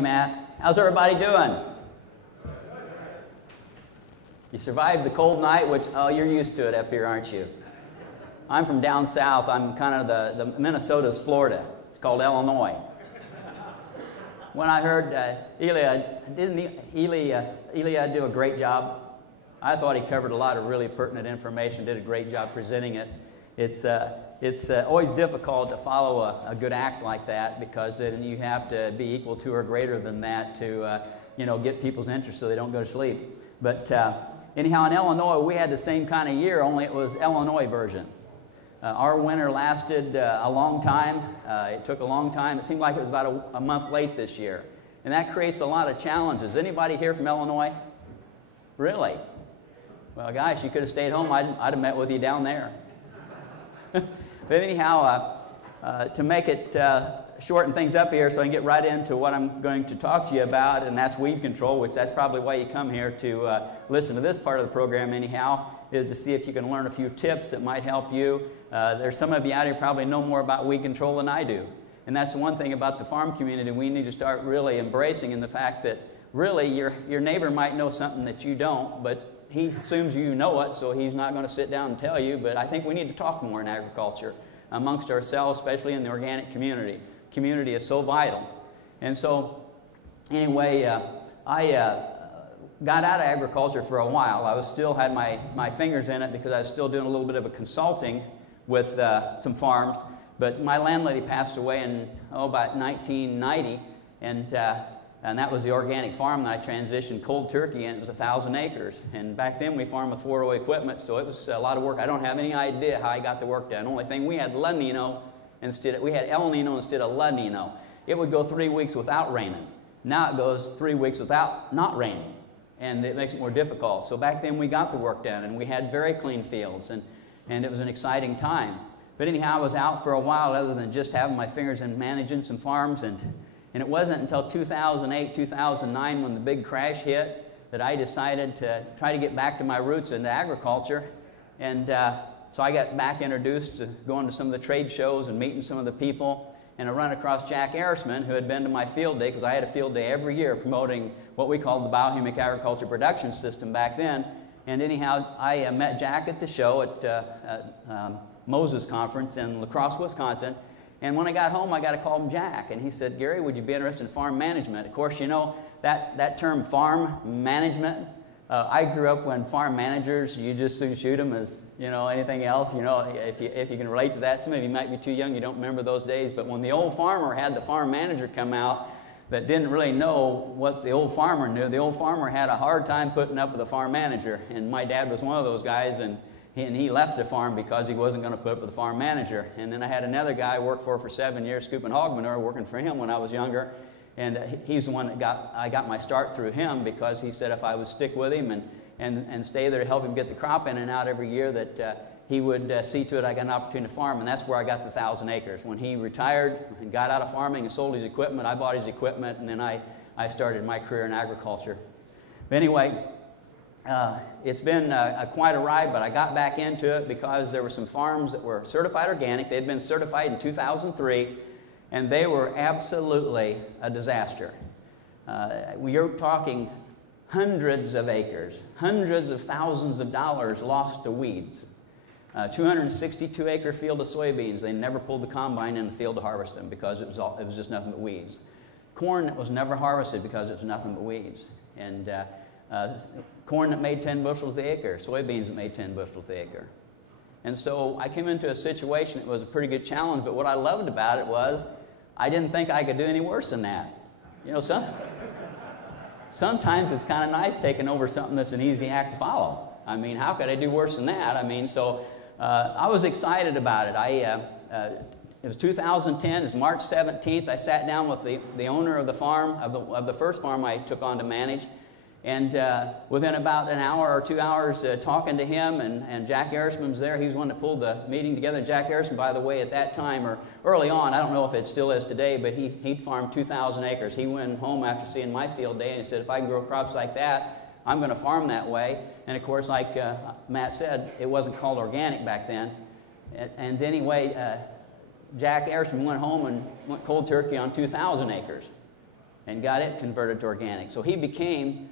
Matt. How's everybody doing? You survived the cold night, which, oh, you're used to it up here, aren't you? I'm from down south. I'm kind of the Minnesota's Florida. It's called Illinois. When I heard Eli do a great job? I thought he covered a lot of really pertinent information, did a great job presenting it. It's always difficult to follow a good act like that, because then you have to be equal to or greater than that to get people's interest so they don't go to sleep. But anyhow, in Illinois, we had the same kind of year, only it was Illinois version. Our winter lasted a long time. It took a long time. It seemed like it was about a month late this year. And that creates a lot of challenges. Anybody here from Illinois? Really? Well, guys, you could have stayed home. I'd have met with you down there. But anyhow, to make it shorten things up here so I can get right into what I'm going to talk to you about, and that's weed control, which that's probably why you come here to listen to this part of the program anyhow, is to see if you can learn a few tips that might help you. There's some of you out here probably know more about weed control than I do. And that's the one thing about the farm community we need to start really embracing, in the fact that really your neighbor might know something that you don't, but he assumes you know it, so he's not going to sit down and tell you. But I think we need to talk more in agriculture amongst ourselves, especially in the organic community. Community is so vital. And so anyway, I got out of agriculture for a while. I still had my fingers in it, because I was still doing a little bit of a consulting with some farms. But my landlady passed away in about 1990, and that was the organic farm that I transitioned cold turkey in. It was 1,000 acres. And back then we farmed with 4-row equipment, so it was a lot of work. I don't have any idea how I got the work done. The only thing, we had La Nino instead. We had El Nino instead of La Nino. It would go 3 weeks without raining. Now it goes 3 weeks without not raining, and it makes it more difficult. So back then we got the work done, and we had very clean fields, and it was an exciting time. But anyhow, I was out for a while, other than just having my fingers in managing some farms, and it wasn't until 2008, 2009, when the big crash hit, that I decided to try to get back to my roots into agriculture. And so I got back introduced to going to some of the trade shows and meeting some of the people. And I run across Jack Erisman, who had been to my field day, because I had a field day every year promoting what we called the biohumic agriculture production system back then. And anyhow, I met Jack at the show at Moses Conference in La Crosse, Wisconsin. And when I got home, I got a call from Jack, and he said, "Gary, would you be interested in farm management?" Of course, you know, that term farm management, I grew up when farm managers, you just soon shoot them as, anything else. If you can relate to that. Some of you might be too young, you don't remember those days. But when the old farmer had the farm manager come out that didn't really know what the old farmer knew, the old farmer had a hard time putting up with the farm manager. And my dad was one of those guys, and he left the farm because he wasn't going to put up with the farm manager. And then I had another guy I worked for 7 years, scooping hog manure, working for him when I was younger. And he's the one that I got my start through him, because he said if I would stick with him and stay there to help him get the crop in and out every year, that he would see to it I got an opportunity to farm. And that's where I got the 1,000 acres. When he retired and got out of farming and sold his equipment, I bought his equipment, and then I started my career in agriculture. But anyway, it's been quite a ride, but I got back into it because there were some farms that were certified organic. They had been certified in 2003, and they were absolutely a disaster. We're talking hundreds of acres, hundreds of thousands of dollars lost to weeds. 262-acre field of soybeans. They never pulled the combine in the field to harvest them, because it was just nothing but weeds. Corn that was never harvested because it was nothing but weeds. And corn that made 10 bushels the acre, soybeans that made 10 bushels the acre. And so I came into a situation that was a pretty good challenge, but what I loved about it was I didn't think I could do any worse than that. Sometimes it's kind of nice taking over something that's an easy act to follow. I mean, how could I do worse than that? I mean, so I was excited about it. It was 2010, it was March 17th. I sat down with the owner of the farm, of the first farm I took on to manage. And within about an hour or 2 hours talking to him, and Jack Erisman was there. He was the one that pulled the meeting together. Jack Erisman, by the way, at that time, or early on, I don't know if it still is today, but he'd farmed 2,000 acres. He went home after seeing my field day, and he said, if I can grow crops like that, I'm going to farm that way. And of course, like Matt said, it wasn't called organic back then. And anyway, Jack Erisman went home and went cold turkey on 2,000 acres. and got it converted to organic. So he became,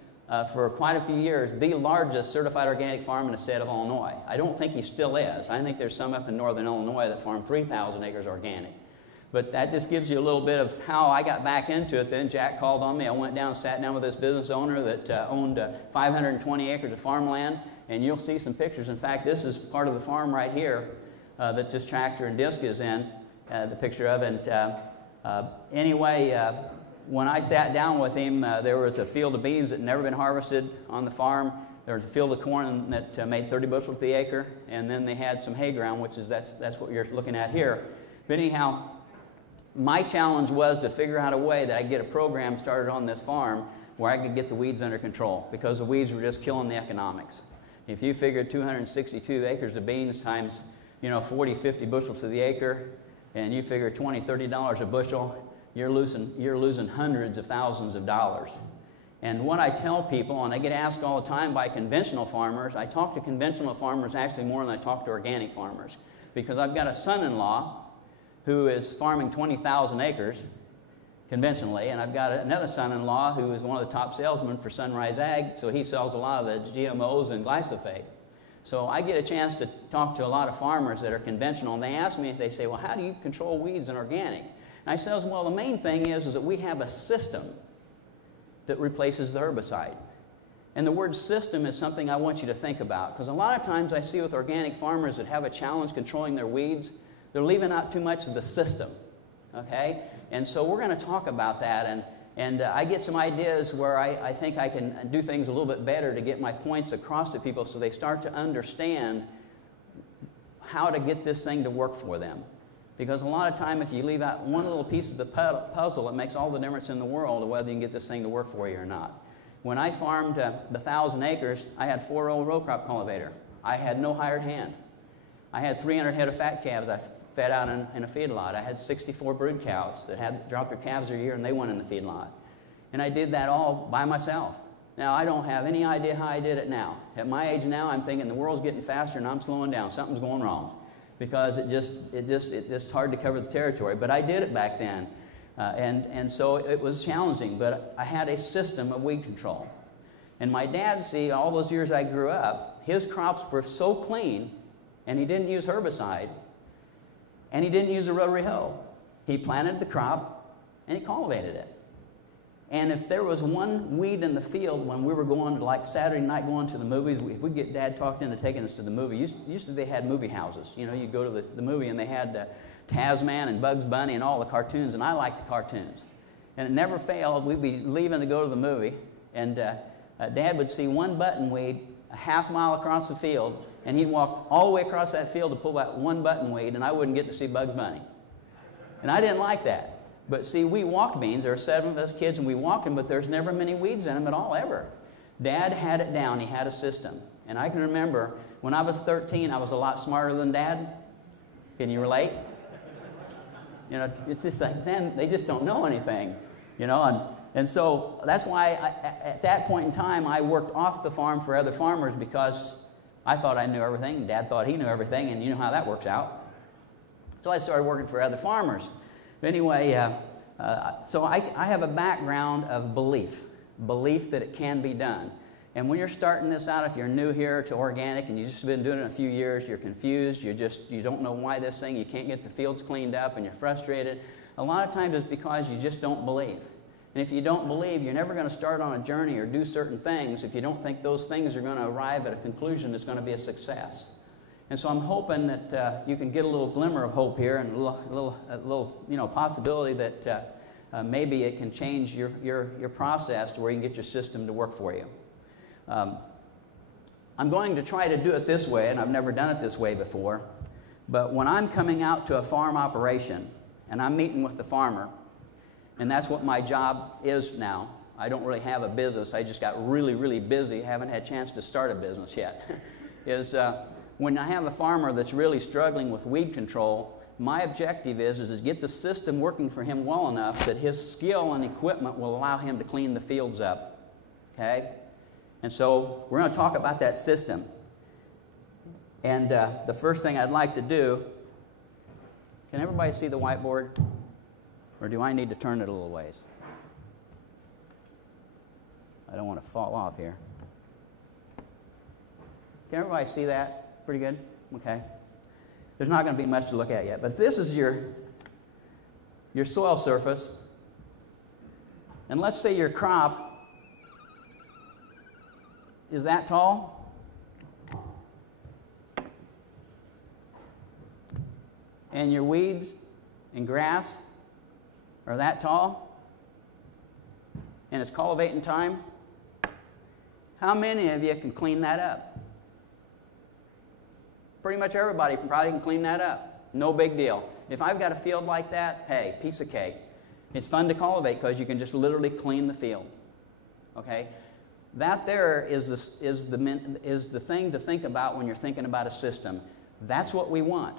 for quite a few years, the largest certified organic farm in the state of Illinois. I don't think he still is. I think there's some up in northern Illinois that farm 3,000 acres organic. But that just gives you a little bit of how I got back into it. Then Jack called on me. I went down and sat down with this business owner that owned 520 acres of farmland. And you'll see some pictures. In fact, this is part of the farm right here that this tractor and disc is in, the picture of it. Anyway, when I sat down with him, there was a field of beans that had never been harvested on the farm. There was a field of corn that made 30 bushels to the acre. And then they had some hay ground, which is that's what you're looking at here. But anyhow, my challenge was to figure out a way that I could get a program started on this farm where I could get the weeds under control, because the weeds were just killing the economics. If you figure 262 acres of beans times, 40, 50 bushels to the acre, and you figure $20, $30 a bushel, you're losing hundreds of thousands of dollars. And what I tell people, and I get asked all the time by conventional farmers, I talk to conventional farmers actually more than I talk to organic farmers, because I've got a son-in-law who is farming 20,000 acres conventionally, and I've got another son-in-law who is one of the top salesmen for Sunrise Ag, so he sells a lot of the GMOs and glyphosate. So I get a chance to talk to a lot of farmers that are conventional, and they ask me, they say, well, how do you control weeds in organic? And I says, well, the main thing is that we have a system that replaces the herbicide. And the word system is something I want you to think about, because a lot of times I see with organic farmers that have a challenge controlling their weeds, they're leaving out too much of the system, okay? And so we're going to talk about that, and I get some ideas where I think I can do things a little bit better to get my points across to people so they start to understand how to get this thing to work for them. Because a lot of time, if you leave out one little piece of the puzzle, it makes all the difference in the world of whether you can get this thing to work for you or not. When I farmed the 1,000 acres, I had 4-row row crop cultivator. I had no hired hand. I had 300 head of fat calves I fed out in a feedlot. I had 64 brood cows that had dropped their calves a year, and they went in the feedlot. And I did that all by myself. Now, I don't have any idea how I did it now. At my age now, I'm thinking the world's getting faster and I'm slowing down. Something's going wrong, because it's just hard to cover the territory. But I did it back then, and so it was challenging. But I had a system of weed control. And my dad, see, all those years I grew up, his crops were so clean, and he didn't use herbicide, and he didn't use a rotary hoe. He planted the crop, and he cultivated it. And if there was one weed in the field when we were going, like Saturday night going to the movies, if we get Dad talked into taking us to the movie, used to they had movie houses. You go to the movie, and they had Tasman and Bugs Bunny and all the cartoons, and I liked the cartoons. And it never failed. We'd be leaving to go to the movie, and Dad would see one buttonweed a half mile across the field, and he'd walk all the way across that field to pull that one buttonweed, and I wouldn't get to see Bugs Bunny. And I didn't like that. But see, we walked beans. There are 7 of us kids, and we walked them, but there's never many weeds in them at all, ever. Dad had it down. He had a system. And I can remember when I was 13, I was a lot smarter than Dad. Can you relate? It's just like, man, they just don't know anything, And so that's why at that point in time, I worked off the farm for other farmers, because I thought I knew everything, and Dad thought he knew everything, and you know how that works out. So I started working for other farmers. Anyway, so I have a background of belief that it can be done. And when you're starting this out, if you're new here to organic and you've just been doing it a few years, you're confused, you don't know why this thing, you can't get the fields cleaned up, and you're frustrated. A lot of times it's because you just don't believe. And if you don't believe, you're never going to start on a journey or do certain things if you don't think those things are going to arrive at a conclusion that's going to be a success. And so I'm hoping that you can get a little glimmer of hope here, and a little possibility that maybe it can change your process to where you can get your system to work for you. I'm going to try to do it this way, and I've never done it this way before. But when I'm coming out to a farm operation and I'm meeting with the farmer, and that's what my job is now. I don't really have a business. I just got really, really busy. Haven't had a chance to start a business yet. When I have a farmer that's really struggling with weed control, my objective is to get the system working for him well enough that his skill and equipment will allow him to clean the fields up. Okay? And so we're going to talk about that system. And the first thing I'd like to do, can everybody see the whiteboard? Or do I need to turn it a little ways? I don't want to fall off here. Can everybody see that? Pretty good? Okay. There's not going to be much to look at yet, but this is your soil surface. And let's say your crop is that tall. And your weeds and grass are that tall. And it's cultivating time. How many of you can clean that up? Pretty much everybody probably can clean that up. No big deal. If I've got a field like that, hey, piece of cake. It's fun to cultivate because you can just literally clean the field. Okay? That there is the thing to think about when you're thinking about a system. That's what we want.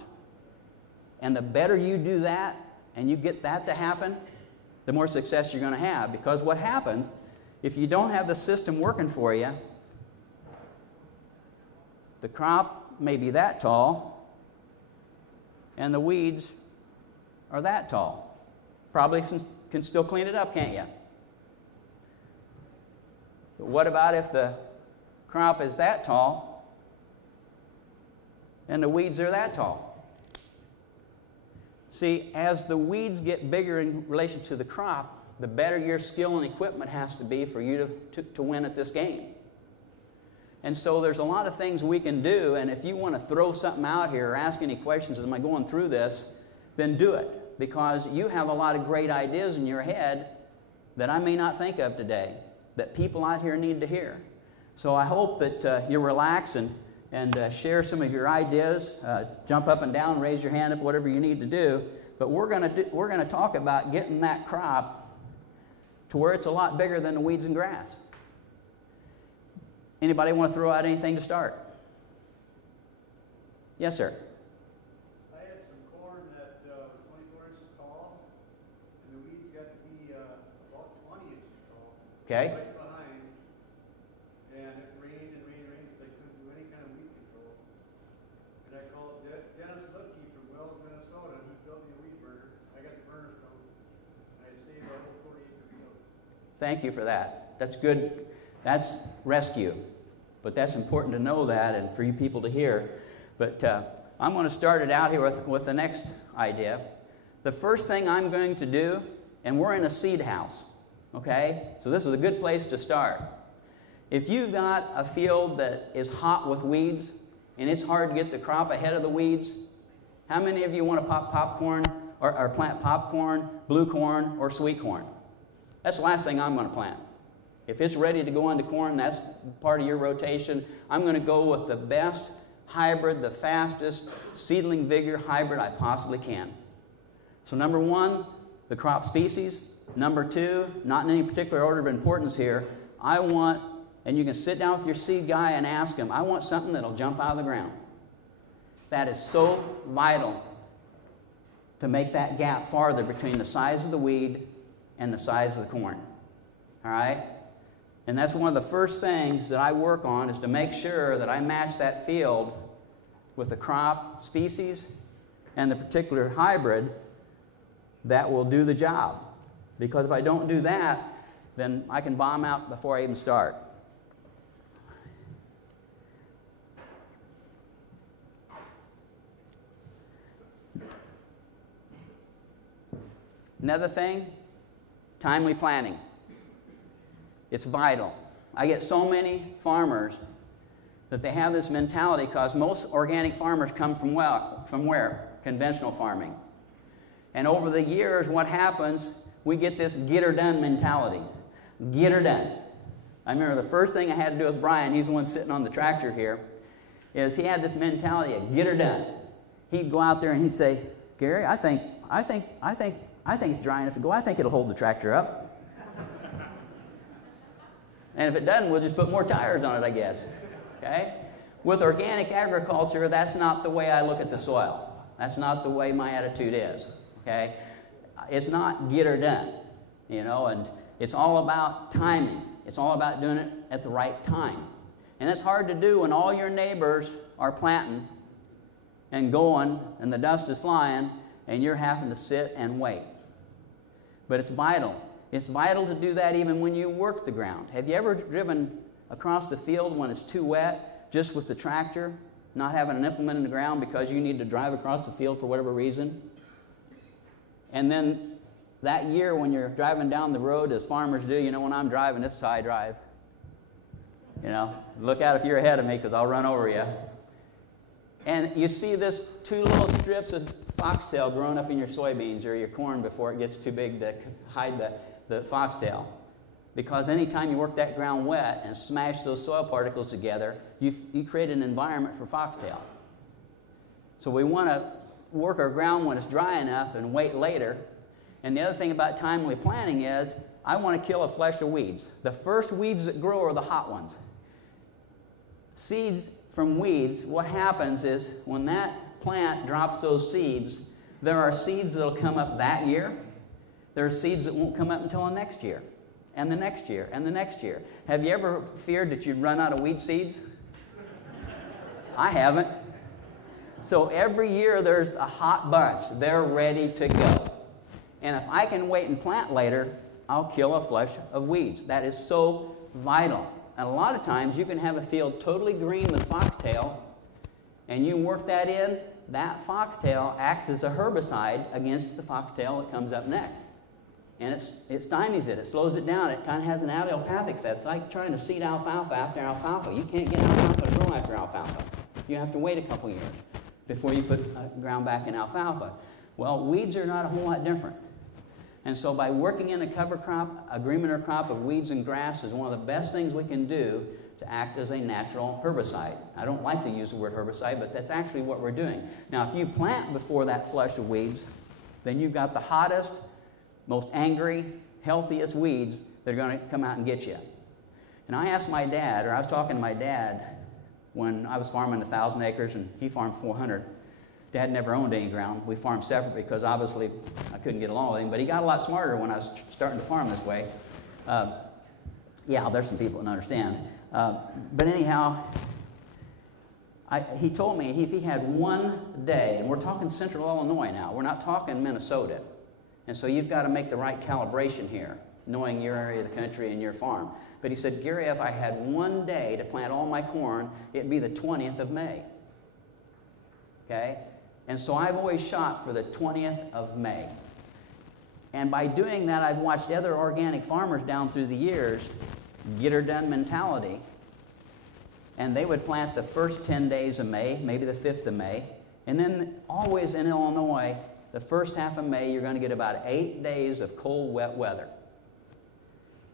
And the better you do that and you get that to happen, the more success you're going to have. Because what happens, if you don't have the system working for you, the crop may be that tall and the weeds are that tall. Probably can still clean it up, can't you? But what about if the crop is that tall and the weeds are that tall? See, as the weeds get bigger in relation to the crop, the better your skill and equipment has to be for you to win at this game. And so there's a lot of things we can do, and if you want to throw something out here or ask any questions as I'm going through this, then do it. Because you have a lot of great ideas in your head that I may not think of today, that people out here need to hear. So I hope that you relax and share some of your ideas. Jump up and down, raise your hand up, whatever you need to do. But we're going to talk about getting that crop to where it's a lot bigger than the weeds and grass. Anybody want to throw out anything to start? Yes, sir. I had some corn that was 24 inches tall, and the weeds got to be about 20 inches tall. Okay. Right behind, and it rained and rained and rained because I couldn't do any kind of weed control. And I called Dennis Lipke from Wells, Minnesota, and he built me a weed burner. I got the burners from him, and I saved our whole 40-acre field. Thank you for that. That's good. That's rescue. But that's important to know that and for you people to hear. But I'm going to start it out here with the next idea. The first thing I'm going to do, and we're in a seed house, okay? So this is a good place to start. If you've got a field that is hot with weeds and it's hard to get the crop ahead of the weeds, how many of you want to pop popcorn or plant popcorn, blue corn, or sweet corn? That's the last thing I'm going to plant. If it's ready to go into corn, that's part of your rotation. I'm going to go with the best hybrid, the fastest seedling vigor hybrid I possibly can. So number one, the crop species. Number two, not in any particular order of importance here, I want, and you can sit down with your seed guy and ask him, I want something that'll jump out of the ground. That is so vital to make that gap farther between the size of the weed and the size of the corn. All right? And that's one of the first things that I work on, is to make sure that I match that field with the crop species and the particular hybrid that will do the job. Because if I don't do that, then I can bomb out before I even start. Another thing, timely planting. It's vital. I get so many farmers that they have this mentality, because most organic farmers come from where? Conventional farming. And over the years, what happens, we get this get her done mentality. Get her done. I remember the first thing I had to do with Brian, he's the one sitting on the tractor here, is he had this mentality of get her done. He'd go out there and he'd say, Gary, I think it's dry enough to go. I think it'll hold the tractor up. And if it doesn't, we'll just put more tires on it, I guess. Okay? With organic agriculture, that's not the way I look at the soil. That's not the way my attitude is. Okay? It's not get her done, you know, and it's all about timing. It's all about doing it at the right time. And it's hard to do when all your neighbors are planting and going and the dust is flying and you're having to sit and wait. But it's vital. It's vital to do that even when you work the ground. Have you ever driven across the field when it's too wet, just with the tractor, not having an implement in the ground because you need to drive across the field for whatever reason? And then that year when you're driving down the road, as farmers do, you know, when I'm driving, this is how I drive. You know, look out if you're ahead of me because I'll run over you. And you see this 2 little strips of foxtail growing up in your soybeans or your corn before it gets too big to hide the foxtail. Because anytime you work that ground wet and smash those soil particles together, you create an environment for foxtail. So we want to work our ground when it's dry enough and wait later. And the other thing about timely planting is I want to kill a flush of weeds. The first weeds that grow are the hot ones. Seeds from weeds, what happens is when that plant drops those seeds, there are seeds that will come up that year. There are seeds that won't come up until the next year, and the next year, and the next year. Have you ever feared that you'd run out of weed seeds? I haven't. So every year there's a hot bunch. They're ready to go. And if I can wait and plant later, I'll kill a flush of weeds. That is so vital. And a lot of times you can have a field totally green with foxtail, and you work that in, that foxtail acts as a herbicide against the foxtail that comes up next. And it stymies it. It slows it down. It kind of has an allopathic effect. It's like trying to seed alfalfa after alfalfa. You can't get alfalfa to grow after alfalfa. You have to wait a couple years before you put ground back in alfalfa. Well, weeds are not a whole lot different. And so by working in a cover crop, a green manure crop of weeds and grass is one of the best things we can do to act as a natural herbicide. I don't like to use the word herbicide, but that's actually what we're doing. Now, if you plant before that flush of weeds, then you've got the hottest, most angry, healthiest weeds that are going to come out and get you. And I asked my dad, or I was talking to my dad when I was farming 1,000 acres and he farmed 400. Dad never owned any ground. We farmed separate because obviously I couldn't get along with him, but he got a lot smarter when I was starting to farm this way. Yeah, there's some people that don't understand. But anyhow, he told me if he had one day, and we're talking central Illinois now, we're not talking Minnesota. And so you've got to make the right calibration here, knowing your area of the country and your farm. But he said, Gary, if I had one day to plant all my corn, it'd be the 20th of May. Okay? And so I've always shot for the 20th of May. And by doing that, I've watched other organic farmers down through the years get her done mentality. And they would plant the first 10 days of May, maybe the 5th of May. And then always in Illinois, the first half of May, you're going to get about 8 days of cold, wet weather.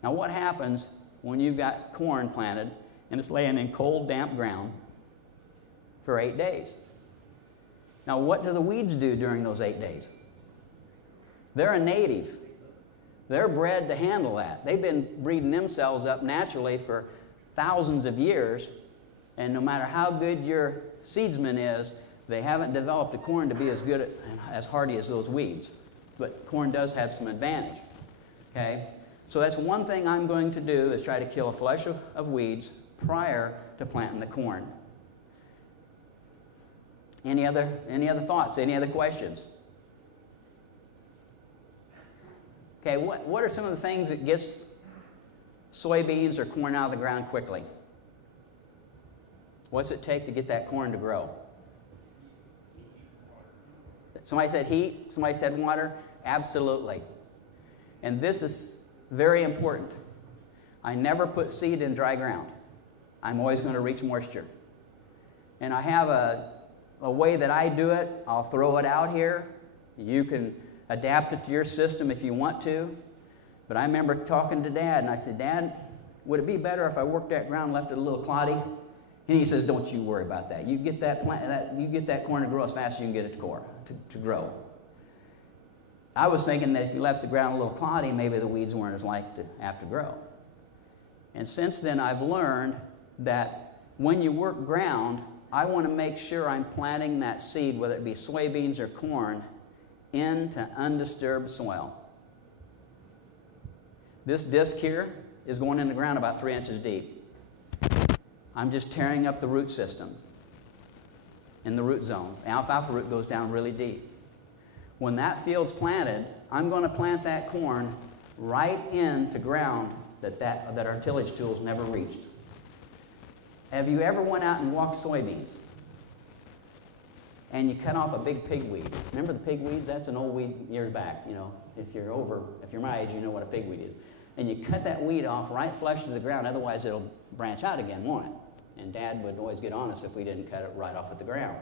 Now what happens when you've got corn planted and it's laying in cold, damp ground for 8 days? Now what do the weeds do during those 8 days? They're a native. They're bred to handle that. They've been breeding themselves up naturally for thousands of years, and no matter how good your seedsman is, they haven't developed the corn to be as good and as hardy as those weeds. But corn does have some advantage. Okay? So that's one thing I'm going to do is try to kill a flush of weeds prior to planting the corn. Any other thoughts? Any other questions? Okay, what are some of the things that gets soybeans or corn out of the ground quickly? What's it take to get that corn to grow? Somebody said heat, somebody said water. Absolutely. And this is very important. I never put seed in dry ground. I'm always going to reach moisture. And I have a way that I do it. I'll throw it out here. You can adapt it to your system if you want to. But I remember talking to Dad, and I said, Dad, would it be better if I worked that ground and left it a little cloddy? And he says, don't you worry about that. You get that corn to grow as fast as you can get it to grow. I was thinking that if you left the ground a little cloddy, maybe the weeds weren't as likely to have to grow. And since then, I've learned that when you work ground, I want to make sure I'm planting that seed, whether it be soybeans or corn, into undisturbed soil. This disc here is going in the ground about 3 inches deep. I'm just tearing up the root system in the root zone. The alfalfa root goes down really deep. When that field's planted, I'm going to plant that corn right into ground that our tillage tools never reached. Have you ever went out and walked soybeans and you cut off a big pigweed? Remember the pigweeds? That's an old weed years back. You know, if you're my age, you know what a pigweed is. And you cut that weed off right flush to the ground, otherwise it'll branch out again, won't it? And Dad would always get on us if we didn't cut it right off at the ground.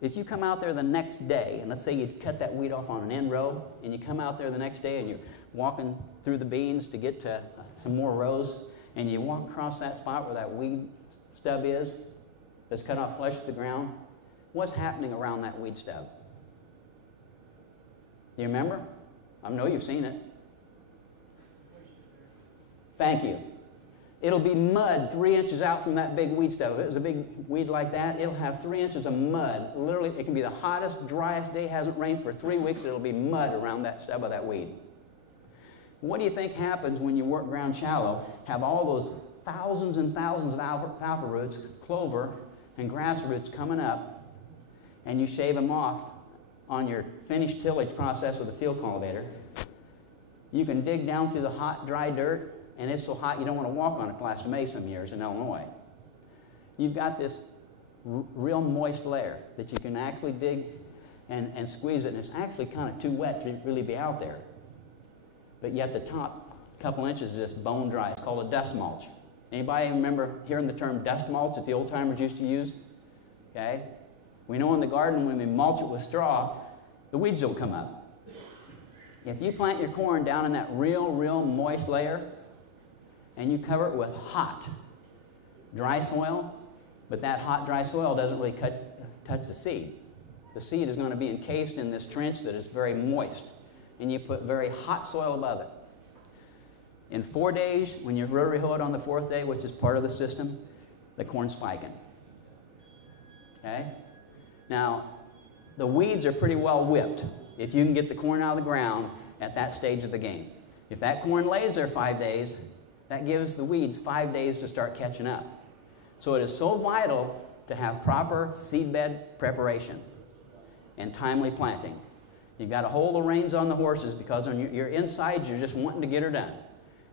If you come out there the next day, and let's say you cut that weed off on an end row, and you come out there the next day and you're walking through the beans to get to some more rows, and you walk across that spot where that weed stub is, that's cut off flush to the ground, what's happening around that weed stub? Do you remember? I know you've seen it. Thank you. It'll be mud 3 inches out from that big weed stub. If it was a big weed like that, it'll have 3 inches of mud. Literally, it can be the hottest, driest day, hasn't rained for 3 weeks, it'll be mud around that stub of that weed. What do you think happens when you work ground shallow, have all those thousands and thousands of alfalfa roots, clover, and grass roots coming up, and you shave them off on your finished tillage process with a field cultivator? You can dig down through the hot, dry dirt, and it's so hot you don't want to walk on it Class May some years in Illinois. You've got this real moist layer that you can actually dig and squeeze it, and it's actually kind of too wet to really be out there. But yet the top couple inches is just bone dry. It's called a dust mulch. Anybody remember hearing the term dust mulch that the old timers used to use? Okay? We know in the garden when we mulch it with straw, the weeds don't come up. If you plant your corn down in that real moist layer, and you cover it with hot, dry soil, but that hot, dry soil doesn't really touch the seed. The seed is going to be encased in this trench that is very moist, and you put very hot soil above it. In 4 days, when you rotary hoe it on the 4th day, which is part of the system, the corn's spiking. Okay? Now, the weeds are pretty well whipped if you can get the corn out of the ground at that stage of the game. If that corn lays there 5 days, that gives the weeds 5 days to start catching up. So it is so vital to have proper seedbed preparation and timely planting. You've got to hold the reins on the horses because on your insides, you're just wanting to get her done.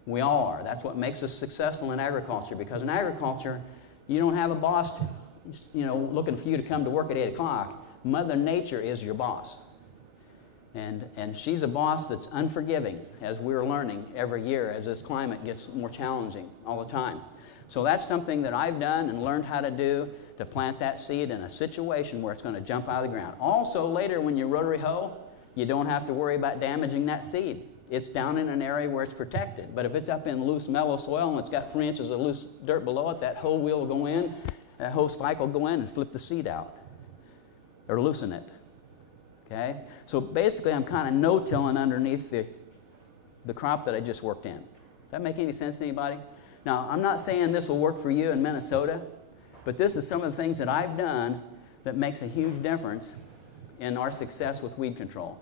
We all are. That's what makes us successful in agriculture, because in agriculture, you don't have a boss, looking for you to come to work at 8 o'clock. Mother Nature is your boss. And she's a boss that's unforgiving, as we're learning every year as this climate gets more challenging all the time. So that's something that I've done and learned how to do, to plant that seed in a situation where it's going to jump out of the ground. Also, later when you rotary hoe, you don't have to worry about damaging that seed. It's down in an area where it's protected. But if it's up in loose, mellow soil and it's got 3 inches of loose dirt below it, that hoe wheel will go in, that hoe spike will go in and flip the seed out or loosen it. Okay? So basically, I'm kind of no-tilling underneath the crop that I just worked in. Does that make any sense to anybody? Now, I'm not saying this will work for you in Minnesota, but this is some of the things that I've done that makes a huge difference in our success with weed control.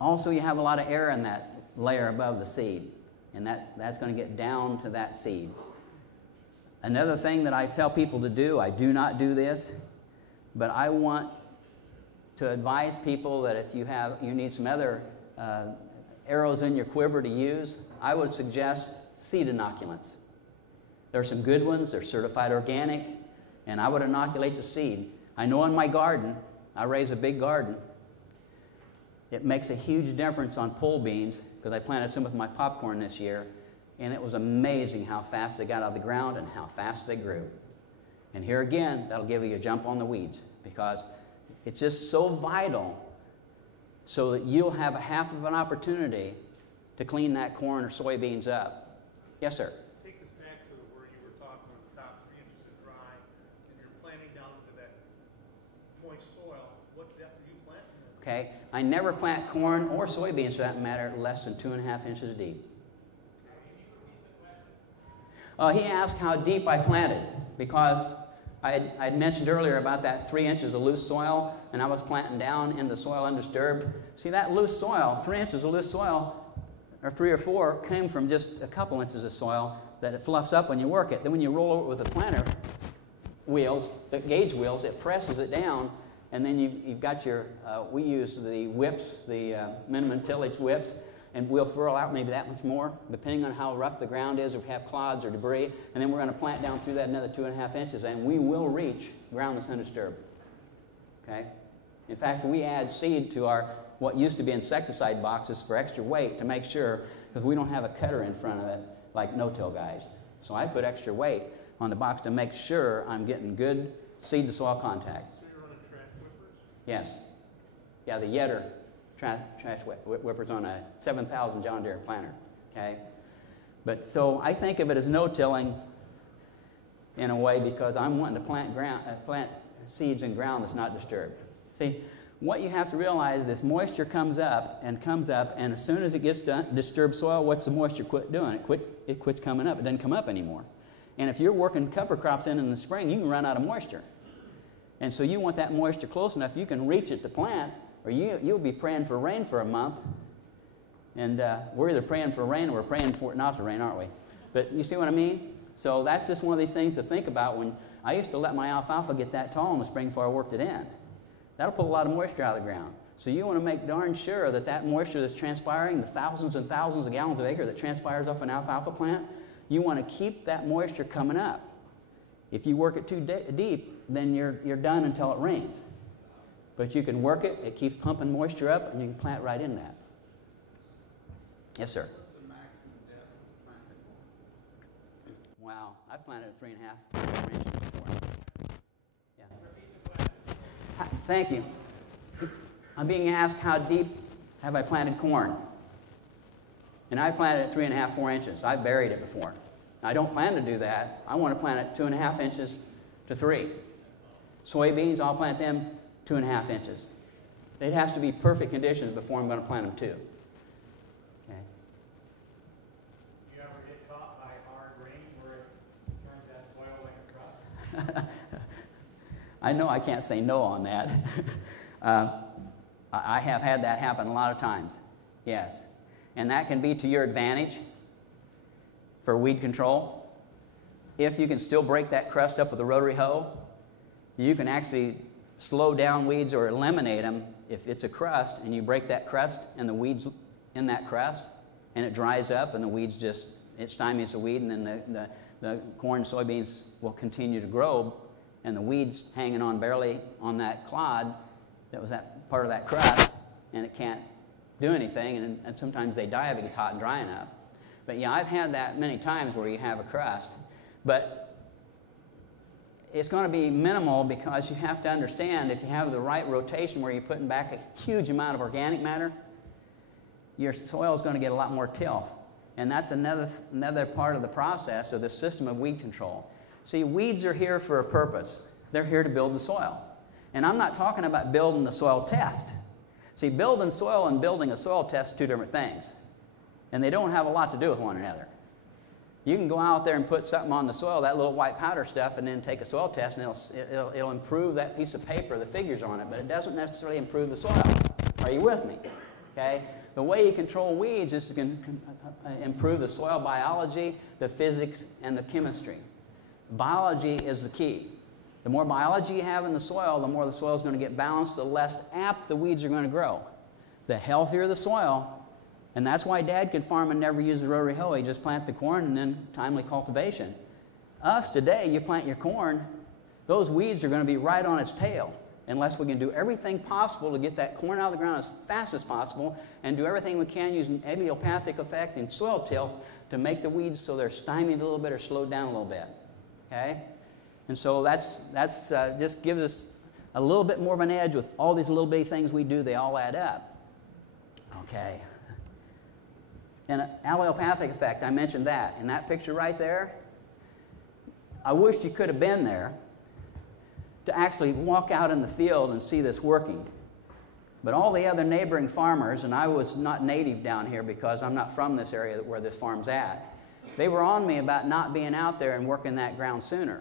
Also, you have a lot of air in that layer above the seed, and that's going to get down to that seed. Another thing that I tell people to do, I do not do this, but I want to advise people that if you need some other arrows in your quiver to use, I would suggest seed inoculants. There are some good ones. They're certified organic, and I would inoculate the seed. I know in my garden, I raise a big garden, it makes a huge difference on pole beans, because I planted some with my popcorn this year, and it was amazing how fast they got out of the ground and how fast they grew. And here again, that'll give you a jump on the weeds, because it's just so vital so that you'll have a half of an opportunity to clean that corn or soybeans up. Yes, sir? Take us back to where you were talking about the top 3 inches of dry, and you're planting down into that moist soil. What depth are you planting? Okay, I never plant corn or soybeans, for that matter, less than 2.5 inches deep. He asked how deep I planted, because I'd mentioned earlier about that 3 inches of loose soil, and I was planting down in the soil undisturbed. See, that loose soil, 3 inches of loose soil, or 3 or 4, came from just a couple inches of soil that it fluffs up when you work it. Then when you roll over it with the planter wheels, the gauge wheels, it presses it down, and then you've got your, we use the whips, the minimum tillage whips, and we'll furrow out maybe that much more, depending on how rough the ground is, if we have clods or debris, and then we're going to plant down through that another 2.5 inches, and we will reach ground that's undisturbed. Okay? In fact, we add seed to our, what used to be insecticide boxes for extra weight to make sure, because we don't have a cutter in front of it like no-till guys. So I put extra weight on the box to make sure I'm getting good seed-to-soil contact. So you're running trash whippers? Yes. Yeah, the Yetter trash whippers on a 7,000 John Deere planter. Okay? But so I think of it as no-tilling in a way because I'm wanting to plant seeds in ground that's not disturbed. See, what you have to realize is moisture comes up, and as soon as it gets to disturbed soil, what's the moisture quit doing? It quits coming up. It doesn't come up anymore. And if you're working cover crops in the spring, you can run out of moisture. And so you want that moisture close enough you can reach it to plant, or you'll be praying for rain for a month. And we're either praying for rain or we're praying for it not to rain, aren't we? But you see what I mean? So that's just one of these things to think about. When I used to let my alfalfa get that tall in the spring before I worked it in. That'll pull a lot of moisture out of the ground. So you want to make darn sure that that moisture that's transpiring, the thousands and thousands of gallons of acre that transpires off an alfalfa plant, you want to keep that moisture coming up. If you work it too deep, then you're done until it rains. But you can work it, it keeps pumping moisture up, and you can plant right in that. Yes, sir? What's the maximum depth of planting? Wow, I've planted at 3.5 inches before. Yeah. Repeat the question. Thank you. I'm being asked how deep have I planted corn. And I planted at 3.5, 4 inches. I've buried it before. I don't plan to do that. I want to plant it 2.5 inches to 3. Soybeans, I'll plant them 2.5 inches. It has to be perfect conditions before I'm going to plant them 2. Okay. You ever get caught by hard rain where it turns that soil like a crust? I know I can't say no on that. I have had that happen a lot of times. Yes. And that can be to your advantage for weed control. If you can still break that crust up with a rotary hoe, you can actually slow down weeds or eliminate them if it's a crust and you break that crust and the weeds in that crust and it dries up and the weeds just, it stymies the weed, and then the corn and soybeans will continue to grow, and the weeds hanging on barely on that clod that was that part of that crust, and it can't do anything, and sometimes they die if it gets hot and dry enough. But yeah, I've had that many times where you have a crust, but it's going to be minimal because you have to understand if you have the right rotation where you're putting back a huge amount of organic matter, your soil is going to get a lot more tilth. And that's another part of the process of the system of weed control. See, weeds are here for a purpose. They're here to build the soil. And I'm not talking about building the soil test. See, building soil and building a soil test are two different things. And they don't have a lot to do with one another. You can go out there and put something on the soil, that little white powder stuff, and then take a soil test, and it'll improve that piece of paper, the figures on it, but it doesn't necessarily improve the soil. Are you with me? Okay? The way you control weeds is to improve the soil biology, the physics, and the chemistry. Biology is the key. The more biology you have in the soil, the more the soil is going to get balanced, the less apt the weeds are going to grow. The healthier the soil, and that's why Dad could farm and never use the rotary hoe. He just plant the corn and then timely cultivation. Us today, you plant your corn, those weeds are going to be right on its tail unless we can do everything possible to get that corn out of the ground as fast as possible and do everything we can using allopathic effect and soil tilth to make the weeds so they're stymied a little bit or slowed down a little bit. Okay? And so that's just gives us a little bit more of an edge with all these little bitty things we do. They all add up. Okay. And allopathic effect, I mentioned that. In that picture right there, I wish you could have been there to actually walk out in the field and see this working. But all the other neighboring farmers, and I was not native down here because I'm not from this area where this farm's at, they were on me about not being out there and working that ground sooner,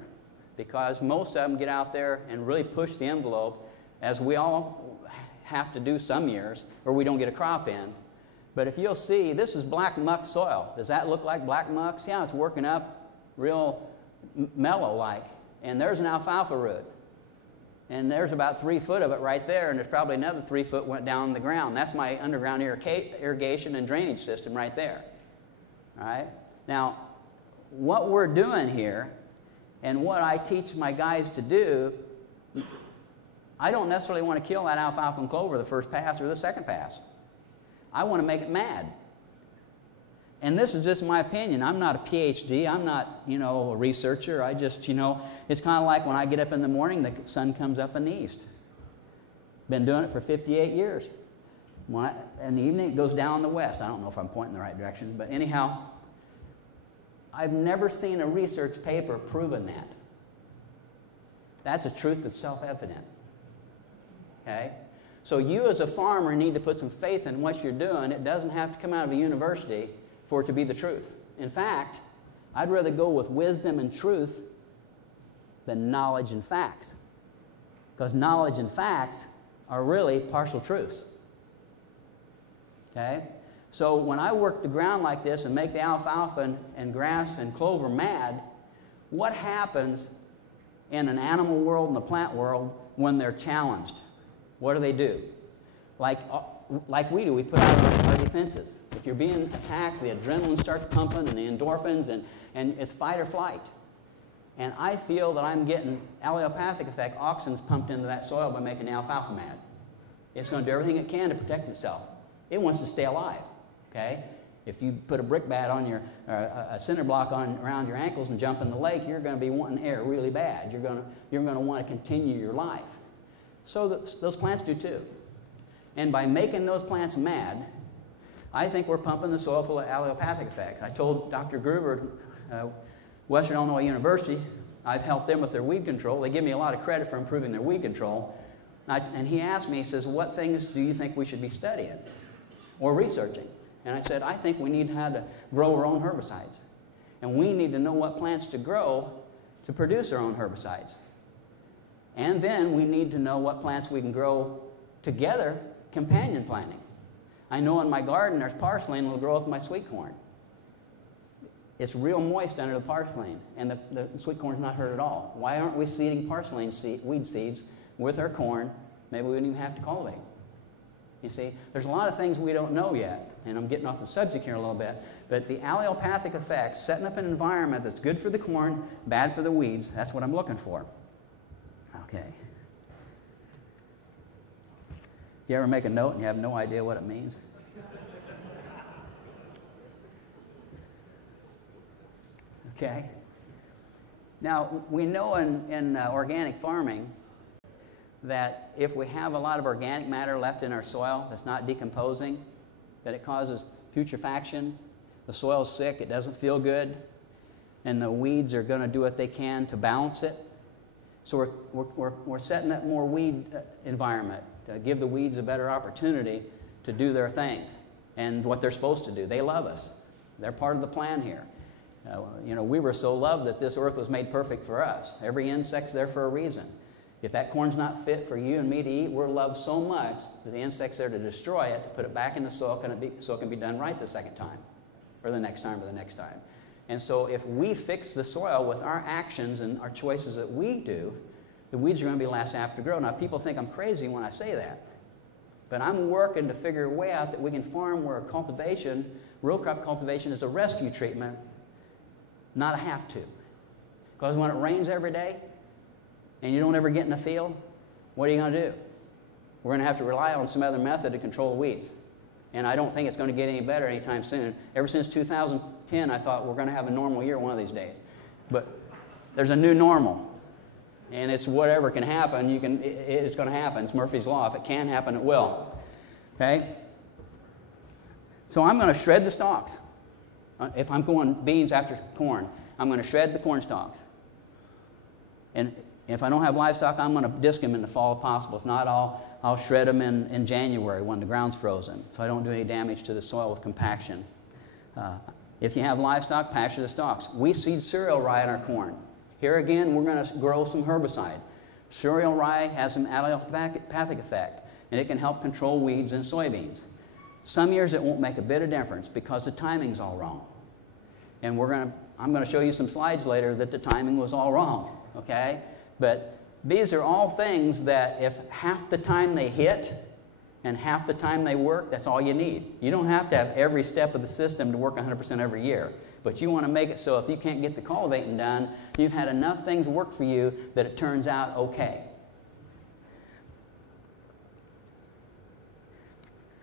because most of them get out there and really push the envelope, as we all have to do some years, or we don't get a crop in. But if you'll see, this is black muck soil. Does that look like black muck? See how it's working up real mellow-like. And there's an alfalfa root. And there's about 3 foot of it right there, and there's probably another 3 foot went down the ground. That's my underground irrigation and drainage system right there. All right? Now, what we're doing here, and what I teach my guys to do, I don't necessarily want to kill that alfalfa and clover the first pass or the second pass. I want to make it mad. And this is just my opinion. I'm not a PhD. I'm not, a researcher. I just, it's kind of like when I get up in the morning, the sun comes up in the east. Been doing it for 58 years. In the evening, it goes down in the west. I don't know if I'm pointing in the right direction, but anyhow, I've never seen a research paper proving that. That's a truth that's self-evident. Okay? So you as a farmer need to put some faith in what you're doing. It doesn't have to come out of a university for it to be the truth. In fact, I'd rather go with wisdom and truth than knowledge and facts. Because knowledge and facts are really partial truths. Okay? So when I work the ground like this and make the alfalfa and grass and clover mad, what happens in an animal world and the plant world when they're challenged? What do? Like we do, we put out our defenses. If you're being attacked, the adrenaline starts pumping and the endorphins, and it's fight or flight. And I feel that I'm getting allopathic effect, auxins pumped into that soil by making the alfalfa mad. It's going to do everything it can to protect itself. It wants to stay alive. Okay? If you put a brick bat on a cinder block around your ankles and jump in the lake, you're going to be wanting air really bad. You're going to want to continue your life. So those plants do too. And by making those plants mad, I think we're pumping the soil full of allopathic effects. I told Dr. Gruber, Western Illinois University, I've helped them with their weed control. They give me a lot of credit for improving their weed control. And he asked me, he says, what things do you think we should be studying or researching? And I said, I think we need how to grow our own herbicides. And we need to know what plants to grow to produce our own herbicides. And then we need to know what plants we can grow together, companion planting. I know in my garden there's parsleying that will grow with my sweet corn. It's real moist under the parsleying, and the sweet corn's not hurt at all. Why aren't we seeding parsleying weed seeds with our corn? Maybe we wouldn't even have to cultivate. You see, there's a lot of things we don't know yet, and I'm getting off the subject here a little bit, but the allopathic effects, setting up an environment that's good for the corn, bad for the weeds, that's what I'm looking for. Okay. You ever make a note and you have no idea what it means? Okay. Now, we know in organic farming that if we have a lot of organic matter left in our soil that's not decomposing, that it causes putrefaction, the soil's sick, it doesn't feel good, and the weeds are going to do what they can to balance it. So we're setting up more weed environment to give the weeds a better opportunity to do their thing and what they're supposed to do. They love us. They're part of the plan here. We were so loved that this earth was made perfect for us. Every insect's there for a reason. If that corn's not fit for you and me to eat, we're loved so much that the insect's there to destroy it, to put it back in the soil so it can be done right the second time, or the next time, or the next time. And so if we fix the soil with our actions and our choices that we do, the weeds are going to be less apt to grow. Now, people think I'm crazy when I say that. But I'm working to figure a way out that we can farm where cultivation, row crop cultivation, is a rescue treatment, not a have to. Because when it rains every day and you don't ever get in the field, what are you going to do? We're going to have to rely on some other method to control weeds. And I don't think it's going to get any better anytime soon. Ever since 2010, I thought we're going to have a normal year one of these days. But there's a new normal. And it's whatever can happen, it's going to happen. It's Murphy's Law. If it can happen, it will. Okay? So I'm going to shred the stalks. If I'm going beans after corn, I'm going to shred the corn stalks. And if I don't have livestock, I'm going to disc them in the fall if possible. If not, I'll shred them in January when the ground's frozen, so I don't do any damage to the soil with compaction. If you have livestock, pasture the stalks. We seed cereal rye in our corn. Here again, we're going to grow some herbicide. Cereal rye has an allopathic effect, and it can help control weeds in soybeans. Some years it won't make a bit of difference because the timing's all wrong. And I'm going to show you some slides later that the timing was all wrong, okay? But These are all things that if half the time they hit and half the time they work, that's all you need. You don't have to have every step of the system to work 100% every year. But you want to make it so if you can't get the cultivating done, you've had enough things work for you that it turns out okay.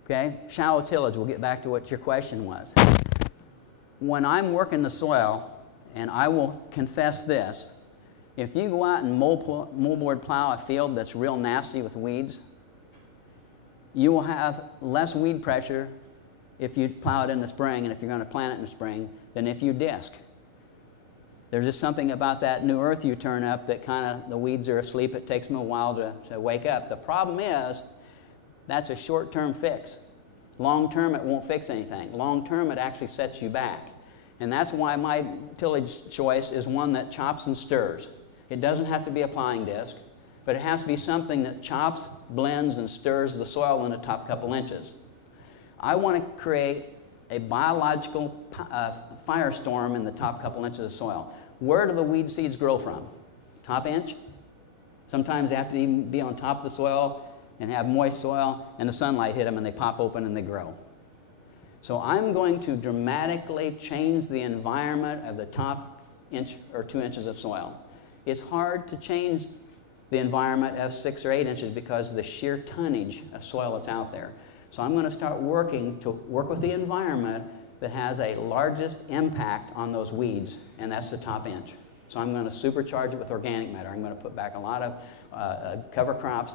Okay, shallow tillage, we'll get back to what your question was. When I'm working the soil, and I will confess this, if you go out and moldboard plow a field that's real nasty with weeds, you will have less weed pressure if you plow it in the spring and if you're going to plant it in the spring than if you disc. There's just something about that new earth you turn up that kind of, the weeds are asleep. It takes them a while to wake up. The problem is, that's a short-term fix. Long-term, it won't fix anything. Long-term, it actually sets you back. And that's why my tillage choice is one that chops and stirs. It doesn't have to be a plowing disc, but it has to be something that chops, blends, and stirs the soil in the top couple inches. I want to create a biological firestorm in the top couple inches of soil. Where do the weed seeds grow from? Top inch? Sometimes they have to even be on top of the soil and have moist soil, and the sunlight hit them and they pop open and they grow. So I'm going to dramatically change the environment of the top inch or 2 inches of soil. It's hard to change the environment of 6 or 8 inches because of the sheer tonnage of soil that's out there. So I'm going to start working to work with the environment that has a largest impact on those weeds, and that's the top inch. So I'm going to supercharge it with organic matter. I'm going to put back a lot of cover crops.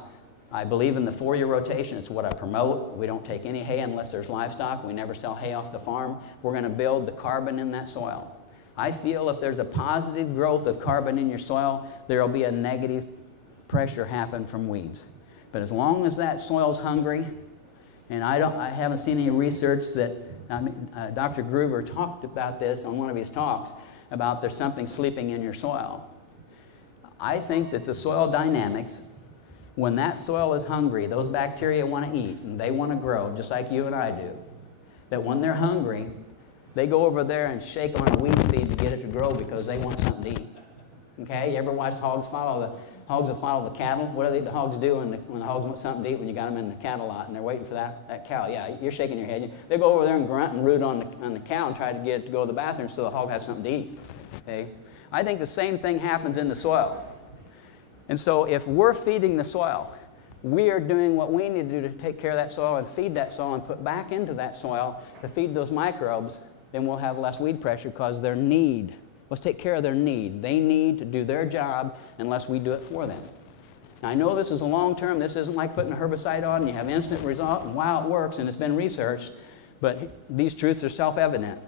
I believe in the 4-year rotation. It's what I promote. We don't take any hay unless there's livestock. We never sell hay off the farm. We're going to build the carbon in that soil. I feel if there's a positive growth of carbon in your soil, there will be a negative pressure happen from weeds. But as long as that soil's hungry, and I haven't seen any research that, Dr. Gruber talked about this on one of his talks, about there's something sleeping in your soil. I think that the soil dynamics, when that soil is hungry, those bacteria want to eat and they want to grow just like you and I do. That when they're hungry, they go over there and shake on a weed seed to get it to grow because they want something to eat. Okay, you ever watched hogs that follow the cattle? What do the hogs do when the hogs want something to eat when you got them in the cattle lot and they're waiting for that cow? Yeah, you're shaking your head. They go over there and grunt and root on the cow and try to get it to go to the bathroom so the hog has something to eat. Okay? I think the same thing happens in the soil. And so if we're feeding the soil, we are doing what we need to do to take care of that soil and feed that soil and put back into that soil to feed those microbes, then we'll have less weed pressure because their need. Let's take care of their need. They need to do their job unless we do it for them. Now, I know this is a long term. This isn't like putting a herbicide on and you have instant result and wow, it works and it's been researched. But these truths are self-evident.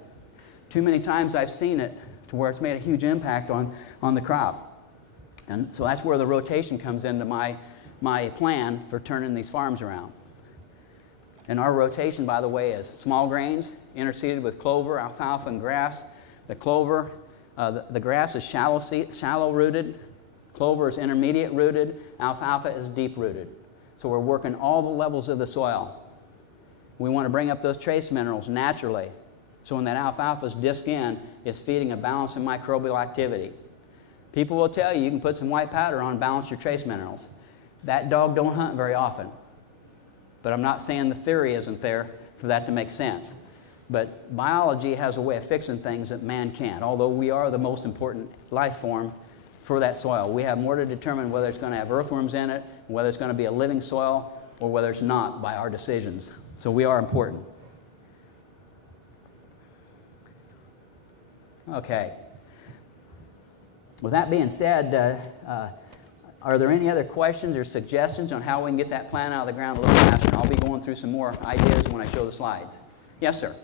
Too many times I've seen it to where it's made a huge impact on the crop. And so that's where the rotation comes into my plan for turning these farms around. And our rotation, by the way, is small grains interseeded with clover, alfalfa, and grass. The clover, the grass is shallow rooted, clover is intermediate rooted, alfalfa is deep rooted. So we're working all the levels of the soil. We want to bring up those trace minerals naturally. So when that alfalfa is disc in, it's feeding a balance in microbial activity. People will tell you can put some white powder on and balance your trace minerals. That dog don't hunt very often. But I'm not saying the theory isn't there for that to make sense. But biology has a way of fixing things that man can't, although we are the most important life form for that soil. We have more to determine whether it's going to have earthworms in it, whether it's going to be a living soil, or whether it's not by our decisions. So we are important. Okay. With that being said, are there any other questions or suggestions on how we can get that plant out of the ground a little faster? I'll be going through some more ideas when I show the slides. Yes, sir.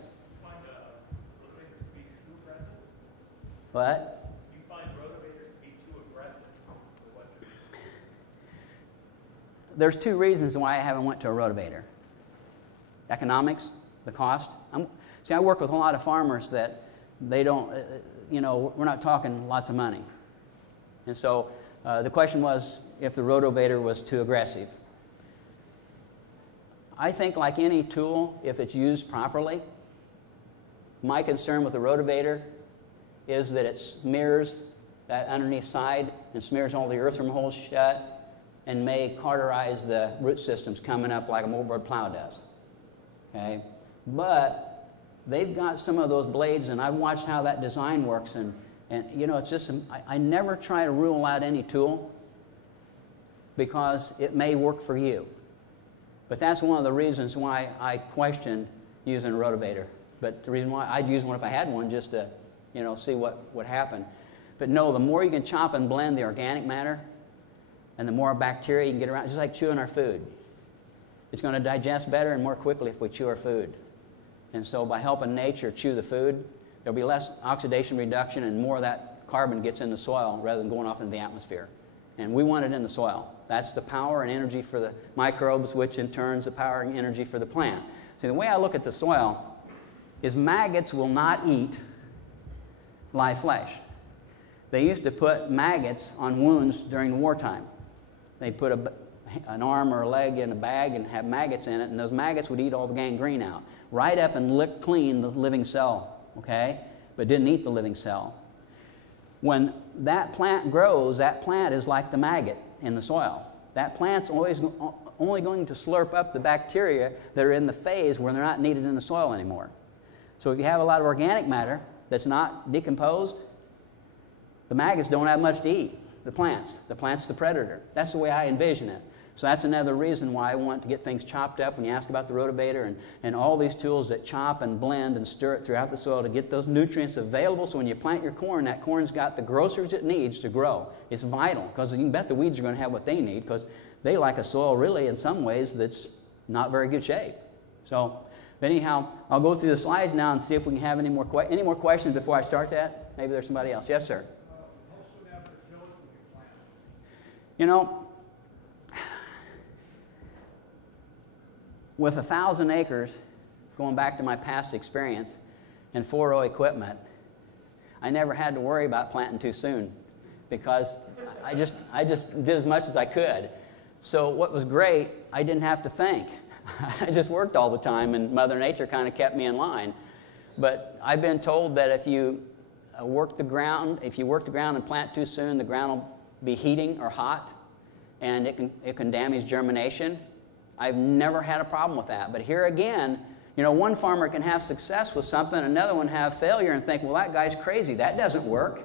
What? Do you find rotavators to be too aggressive? There's 2 reasons why I haven't went to a rotavator. Economics, the cost. See, I work with a lot of farmers that they don't, we're not talking lots of money. And so the question was if the rotavator was too aggressive. I think like any tool, if it's used properly, my concern with the rotavator is that it mirrors that underneath side and smears all the earthworm holes shut and may cauterize the root systems coming up like a moldboard plow does. Okay? But they've got some of those blades, and I've watched how that design works, and you know, it's just, I never try to rule out any tool because it may work for you. But that's one of the reasons why I questioned using a rotavator. But the reason why I'd use one if I had one, just to, you know, see what would happen. But no, the more you can chop and blend the organic matter, and the more bacteria you can get around, just like chewing our food. It's going to digest better and more quickly if we chew our food. And so by helping nature chew the food, there'll be less oxidation reduction and more of that carbon gets in the soil rather than going off into the atmosphere. And we want it in the soil. That's the power and energy for the microbes, which in turn is the power and energy for the plant. See, the way I look at the soil is maggots will not eat live flesh. They used to put maggots on wounds during wartime. They'd put an arm or a leg in a bag and have maggots in it, and those maggots would eat all the gangrene out. Right up and lick clean the living cell, okay? But didn't eat the living cell. When that plant grows, that plant is like the maggot in the soil. That plant's only going to slurp up the bacteria that are in the phase where they're not needed in the soil anymore. So if you have a lot of organic matter that's not decomposed, the maggots don't have much to eat. The plant's the predator. That's the way I envision it. So that's another reason why I want to get things chopped up. When you ask about the rotavator and all these tools that chop and blend and stir it throughout the soil to get those nutrients available, so when you plant your corn, that corn's got the grocers it needs to grow. It's vital, because you can bet the weeds are going to have what they need, because they like a soil really in some ways that's not very good shape. So anyhow, I'll go through the slides now and see if we can have any more questions before I start that. Maybe there's somebody else. Yes, sir. You know, with 1,000 acres, going back to my past experience, and 4-row equipment, I never had to worry about planting too soon because I just did as much as I could. So what was great, I didn't have to think. I just worked all the time, and Mother Nature kind of kept me in line. But I've been told that if you work the ground and plant too soon, the ground will be heating or hot, and it can damage germination. I've never had a problem with that. But here again, you know, one farmer can have success with something, another one have failure and think, well, that guy's crazy. That doesn't work.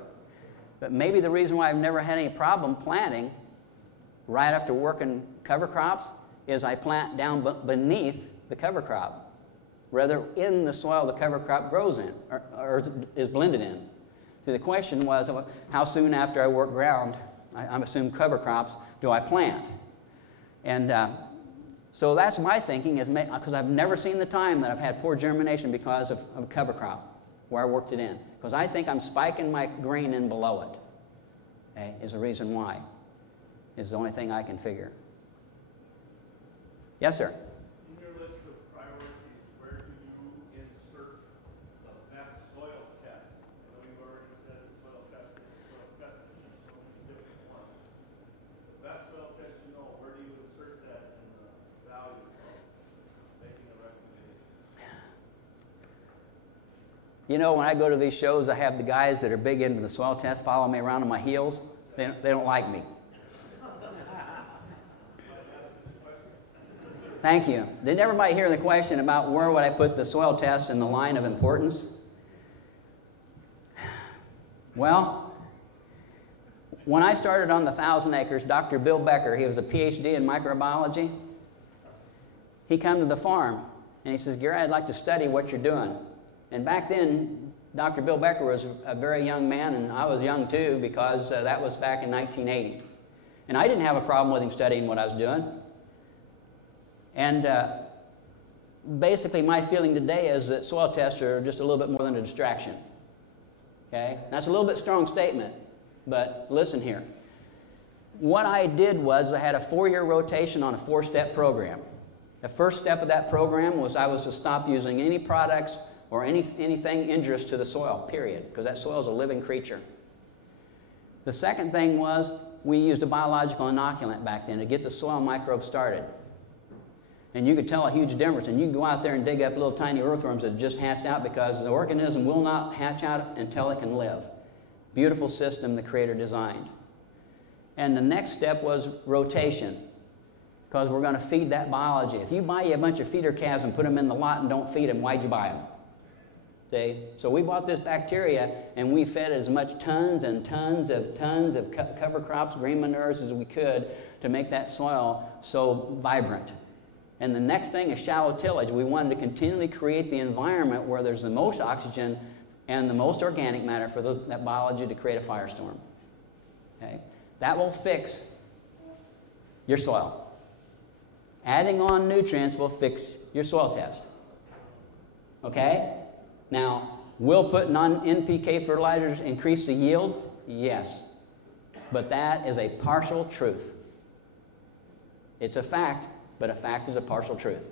But maybe the reason why I've never had any problem planting right after working cover crops is I plant down beneath the cover crop, rather in the soil the cover crop grows in or is blended in. See, the question was, how soon after I work ground, I'm assuming cover crops, do I plant? And so that's my thinking, is because I've never seen the time that I've had poor germination because of a cover crop where I worked it in. Because I think I'm spiking my grain in below it, okay, is the reason why. Is the only thing I can figure. Yes, sir? In your list of priorities, where do you insert the best soil test? I know you've already said the soil testing in so many different ones. The best soil test you know, where do you insert that in the value of making a recommendation? You know, when I go to these shows, I have the guys that are big into the soil test follow me around on my heels. They don't like me. Thank you. Did everybody hear the question about where would I put the soil test in the line of importance? Well, when I started on the 1,000 acres, Dr. Bill Becker, he was a PhD in microbiology, he come to the farm and he says, Gary, I'd like to study what you're doing. And back then, Dr. Bill Becker was a very young man, and I was young too, because that was back in 1980. And I didn't have a problem with him studying what I was doing. And basically my feeling today is that soil tests are just a little bit more than a distraction. Okay? That's a little bit strong statement, but listen here. What I did was I had a 4-year rotation on a 4-step program. The first step of that program was I was to stop using any products or anything injurious to the soil, period, because that soil is a living creature. The second thing was we used a biological inoculant back then to get the soil microbes started. And you could tell a huge difference. And you can go out there and dig up little tiny earthworms that just hatched out because the organism will not hatch out until it can live. Beautiful system the Creator designed. And the next step was rotation, because we're going to feed that biology. If you buy a bunch of feeder calves and put them in the lot and don't feed them, why'd you buy them? See? So we bought this bacteria and we fed as much tons and tons of cover crops, green manures as we could to make that soil so vibrant. And the next thing is shallow tillage. We wanted to continually create the environment where there's the most oxygen and the most organic matter for that biology to create a firestorm. Okay? That will fix your soil. Adding on nutrients will fix your soil test. Okay? Now, will putting on NPK fertilizers increase the yield? Yes. But that is a partial truth. It's a fact, but a fact is a partial truth.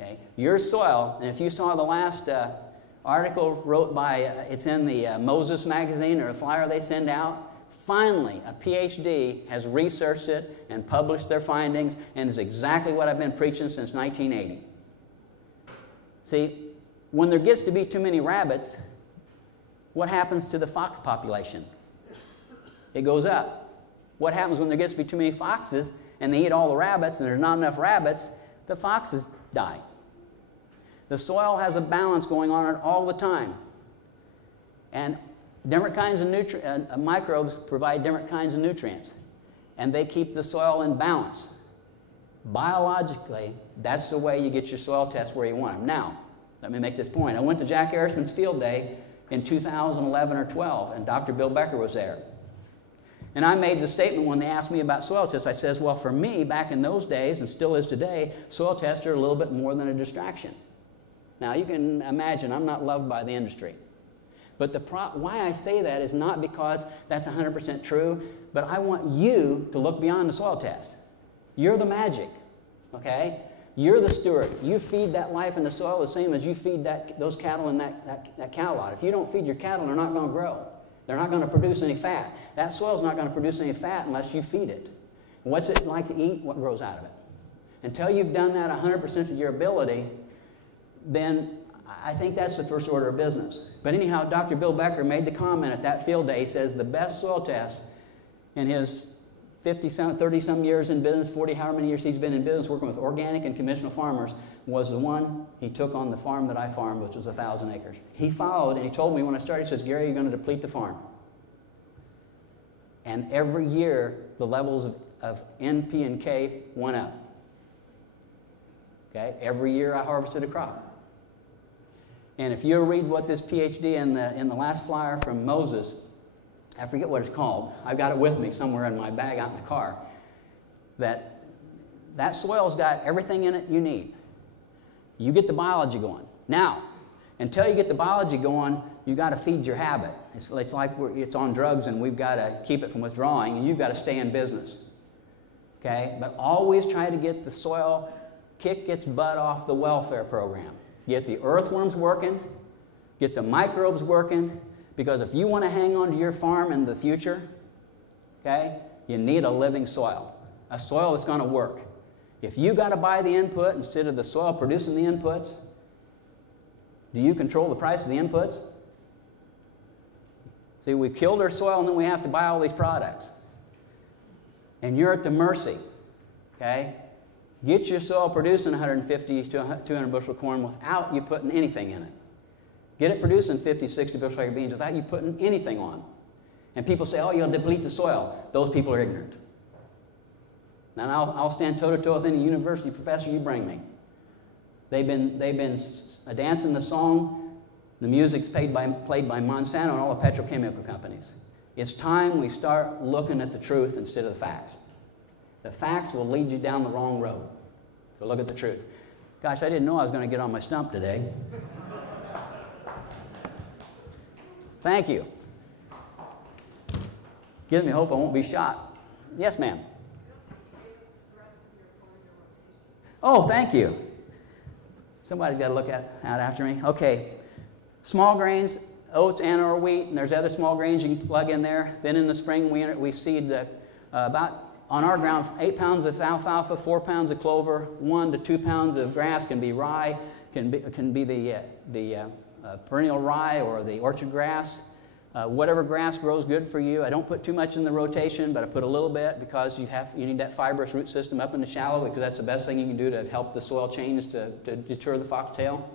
Okay? Your soil, and if you saw the last article wrote by, it's in the Moses magazine or a flyer they send out, finally a PhD has researched it and published their findings, and is exactly what I've been preaching since 1980. See, when there gets to be too many rabbits, what happens to the fox population? It goes up. What happens when there gets to be too many foxes and they eat all the rabbits and there's not enough rabbits? The foxes die. The soil has a balance going on all the time. And different kinds of microbes provide different kinds of nutrients. And they keep the soil in balance. Biologically, that's the way you get your soil tests where you want them. Now, let me make this point. I went to Jack Ehresman's field day in 2011 or 12, and Dr. Bill Becker was there. And I made the statement when they asked me about soil tests. I says, well, for me, back in those days, and still is today, soil tests are a little bit more than a distraction. Now, you can imagine I'm not loved by the industry. But why I say that is not because that's 100% true, but I want you to look beyond the soil test. You're the magic, okay? You're the steward. You feed that life in the soil the same as you feed those cattle in that cow lot. If you don't feed your cattle, they're not going to grow. They're not going to produce any fat. That soil's not going to produce any fat unless you feed it. What's it like to eat? What grows out of it? Until you've done that 100% of your ability, then I think that's the first order of business. But anyhow, Dr. Bill Becker made the comment at that field day. He says the best soil test in his 30-some years in business, 40 however many years he's been in business working with organic and conventional farmers, was the one he took on the farm that I farmed, which was 1,000 acres. He followed, and he told me when I started, he says, Gary, you're going to deplete the farm. And every year, the levels of N, P, and K went up. Okay? Every year I harvested a crop. And if you read what this PhD in the last flyer from Moses, I forget what it's called. I've got it with me somewhere in my bag out in the car. That soil's got everything in it you need. You get the biology going. Now, until you get the biology going, you've got to feed your habit. It's like it's on drugs and we've got to keep it from withdrawing, and you've got to stay in business. Okay? But always try to get the soil, kick its butt off the welfare program. Get the earthworms working, get the microbes working, because if you want to hang on to your farm in the future, okay, you need a living soil, a soil that's going to work. If you got to buy the input instead of the soil producing the inputs, do you control the price of the inputs? See, we've killed our soil and then we have to buy all these products. And you're at the mercy, okay? Get your soil producing 150 to 200 bushel corn without you putting anything in it. Get it producing 50, 60 bushel acre beans without you putting anything on. And people say, oh, you'll deplete the soil. Those people are ignorant. Now, I'll stand toe-to-toe with any university professor you bring me. They've been dancing the song. The music's played by Monsanto and all the petrochemical companies. It's time we start looking at the truth instead of the facts. The facts will lead you down the wrong road. So look at the truth. Gosh, I didn't know I was going to get on my stump today. Thank you. Gives me hope I won't be shot. Yes, ma'am. Oh, thank you. Somebody's got to look out after me. Okay. Small grains, oats and or wheat, and there's other small grains you can plug in there. Then in the spring, we seed about, on our ground, 8 pounds of alfalfa, 4 pounds of clover, 1 to 2 pounds of grass. Can be rye, can be the perennial rye or the orchard grass. Whatever grass grows good for you. I don't put too much in the rotation, but I put a little bit because you need that fibrous root system up in the shallow, because that's the best thing you can do to help the soil change to deter the foxtail.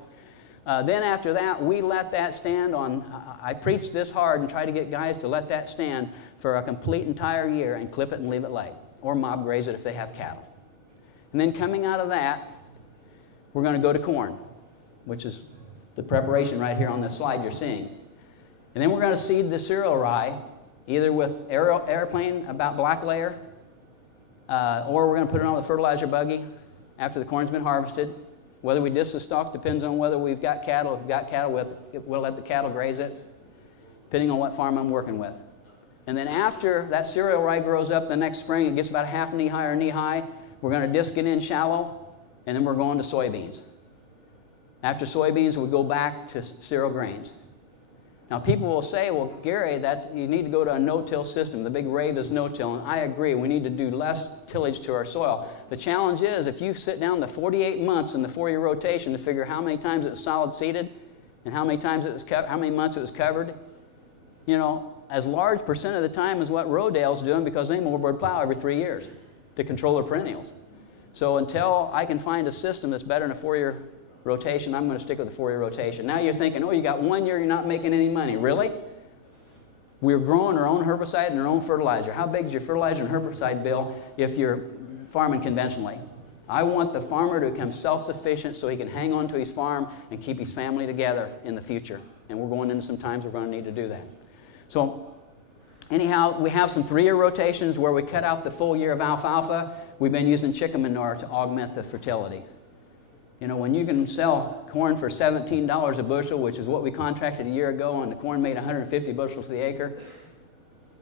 Then after that, we let that stand on. I preach this hard and try to get guys to let that stand for a complete entire year and clip it and leave it lay, or mob graze it if they have cattle. And then coming out of that, we're going to go to corn, which is the preparation right here on this slide you're seeing. And then we're going to seed the cereal rye, either with airplane about black layer, or we're going to put it on the fertilizer buggy after the corn's been harvested. Whether we disc the stalks depends on whether we've got cattle. If we've got cattle, we'll let the cattle graze it, depending on what farm I'm working with. And then after that cereal rye grows up the next spring, it gets about half knee high or knee high, we're going to disc it in shallow, and then we're going to soybeans. After soybeans, we go back to cereal grains. Now, people will say, well, Gary, you need to go to a no-till system. The big rave is no-till, and I agree. We need to do less tillage to our soil. The challenge is, if you sit down the 48 months in the 4-year rotation to figure how many times it was solid seeded and how many months it was covered, you know, as large percent of the time as what Rodale's doing, because they moldboard plow every 3 years to control their perennials. So until I can find a system that's better than a 4-year rotation, I'm going to stick with the 4-year rotation. Now you're thinking, oh, you got 1 year, you're not making any money. Really? We're growing our own herbicide and our own fertilizer. How big is your fertilizer and herbicide bill if you're farming conventionally? I want the farmer to become self-sufficient so he can hang on to his farm and keep his family together in the future. And we're going into some times we're going to need to do that. So anyhow, we have some 3-year rotations where we cut out the full year of alfalfa. We've been using chicken manure to augment the fertility. You know, when you can sell corn for $17 a bushel, which is what we contracted a year ago, and the corn made 150 bushels to the acre,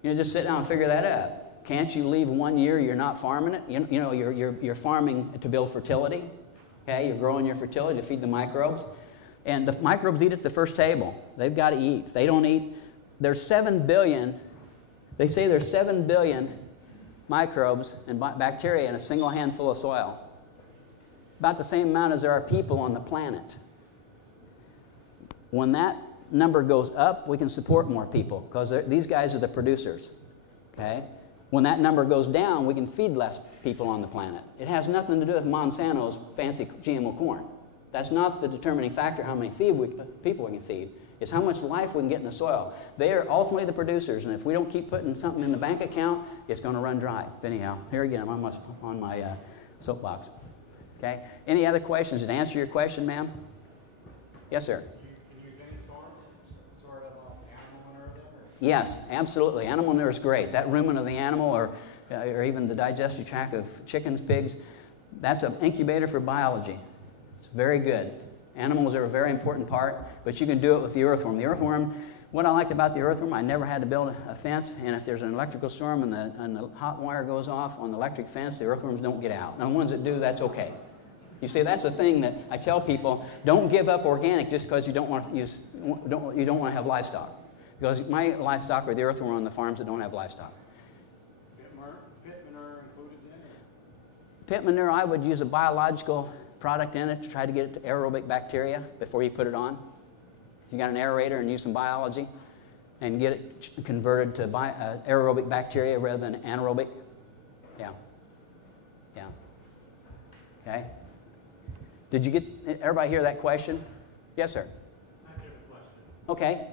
you know, just sit down and figure that out. Can't you leave 1 year you're not farming it? You know, you're farming to build fertility. Okay, you're growing your fertility to feed the microbes. And the microbes eat at the first table. They've got to eat. If they don't eat, there's 7 billion, they say there's 7 billion microbes and bacteria in a single handful of soil. About the same amount as there are people on the planet. When that number goes up, we can support more people, because these guys are the producers. Okay? When that number goes down, we can feed less people on the planet. It has nothing to do with Monsanto's fancy GMO corn. That's not the determining factor how many people we can feed. It's how much life we can get in the soil. They are ultimately the producers, and if we don't keep putting something in the bank account, it's going to run dry. But anyhow, here again, I'm on my soapbox. Okay. Any other questions? Did I answer your question, ma'am? Yes, sir. Can you use any sort of animal manure then? Yes, absolutely. Animal manure is great. That rumen of the animal, or even the digestive tract of chickens, pigs, that's an incubator for biology. It's very good. Animals are a very important part, but you can do it with the earthworm. The earthworm, what I liked about the earthworm, I never had to build a fence, and if there's an electrical storm and the hot wire goes off on the electric fence, the earthworms don't get out. Now, the ones that do, that's okay. You see, that's the thing that I tell people: don't give up organic just because you don't want to have livestock. Because my livestock are the earthworm on the farms that don't have livestock. Pit manure included in it? Pit manure, I would use a biological product in it to try to get it to aerobic bacteria before you put it on. If you got an aerator and use some biology and get it converted to aerobic bacteria rather than anaerobic. Yeah. Yeah. Okay. Did you get everybody hear that question? Yes, sir. I have a question. Okay.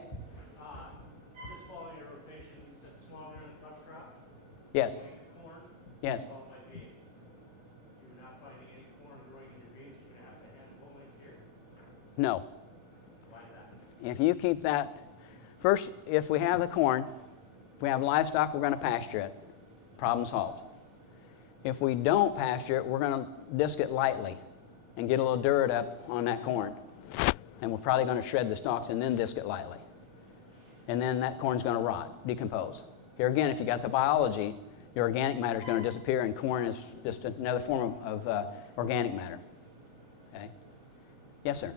Just following your rotation, you said small and cover crop? Yes. Corn? Yes. Followed by beans. You're not finding any corn growing in your beans, you're going to have to have the whole next year. No. Why is that? If you keep that, first, if we have the corn, if we have livestock, we're going to pasture it. Problem solved. If we don't pasture it, we're going to disc it lightly and get a little dirt up on that corn. And we're probably going to shred the stalks and then disc it lightly. And then that corn's going to rot, decompose. Here again, if you got the biology, your organic matter is going to disappear, and corn is just another form of organic matter. Okay? Yes, sir.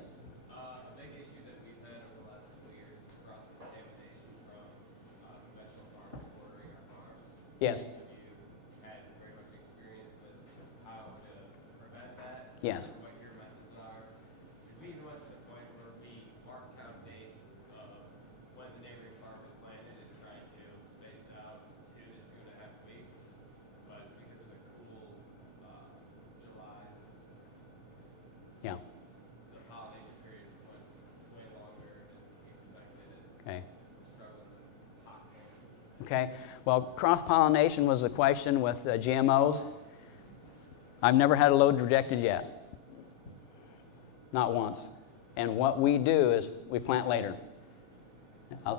A big issue that we've had over the last couple of years is cross-contamination from conventional farmers bordering our farms. Yes. You had very much experience with how to prevent that. Yes. What your methods are. We even went to the point where we marked out dates of when the neighboring farmers planted Okay? Well, cross-pollination was the question with GMOs. I've never had a load rejected yet. Not once. And what we do is we plant later.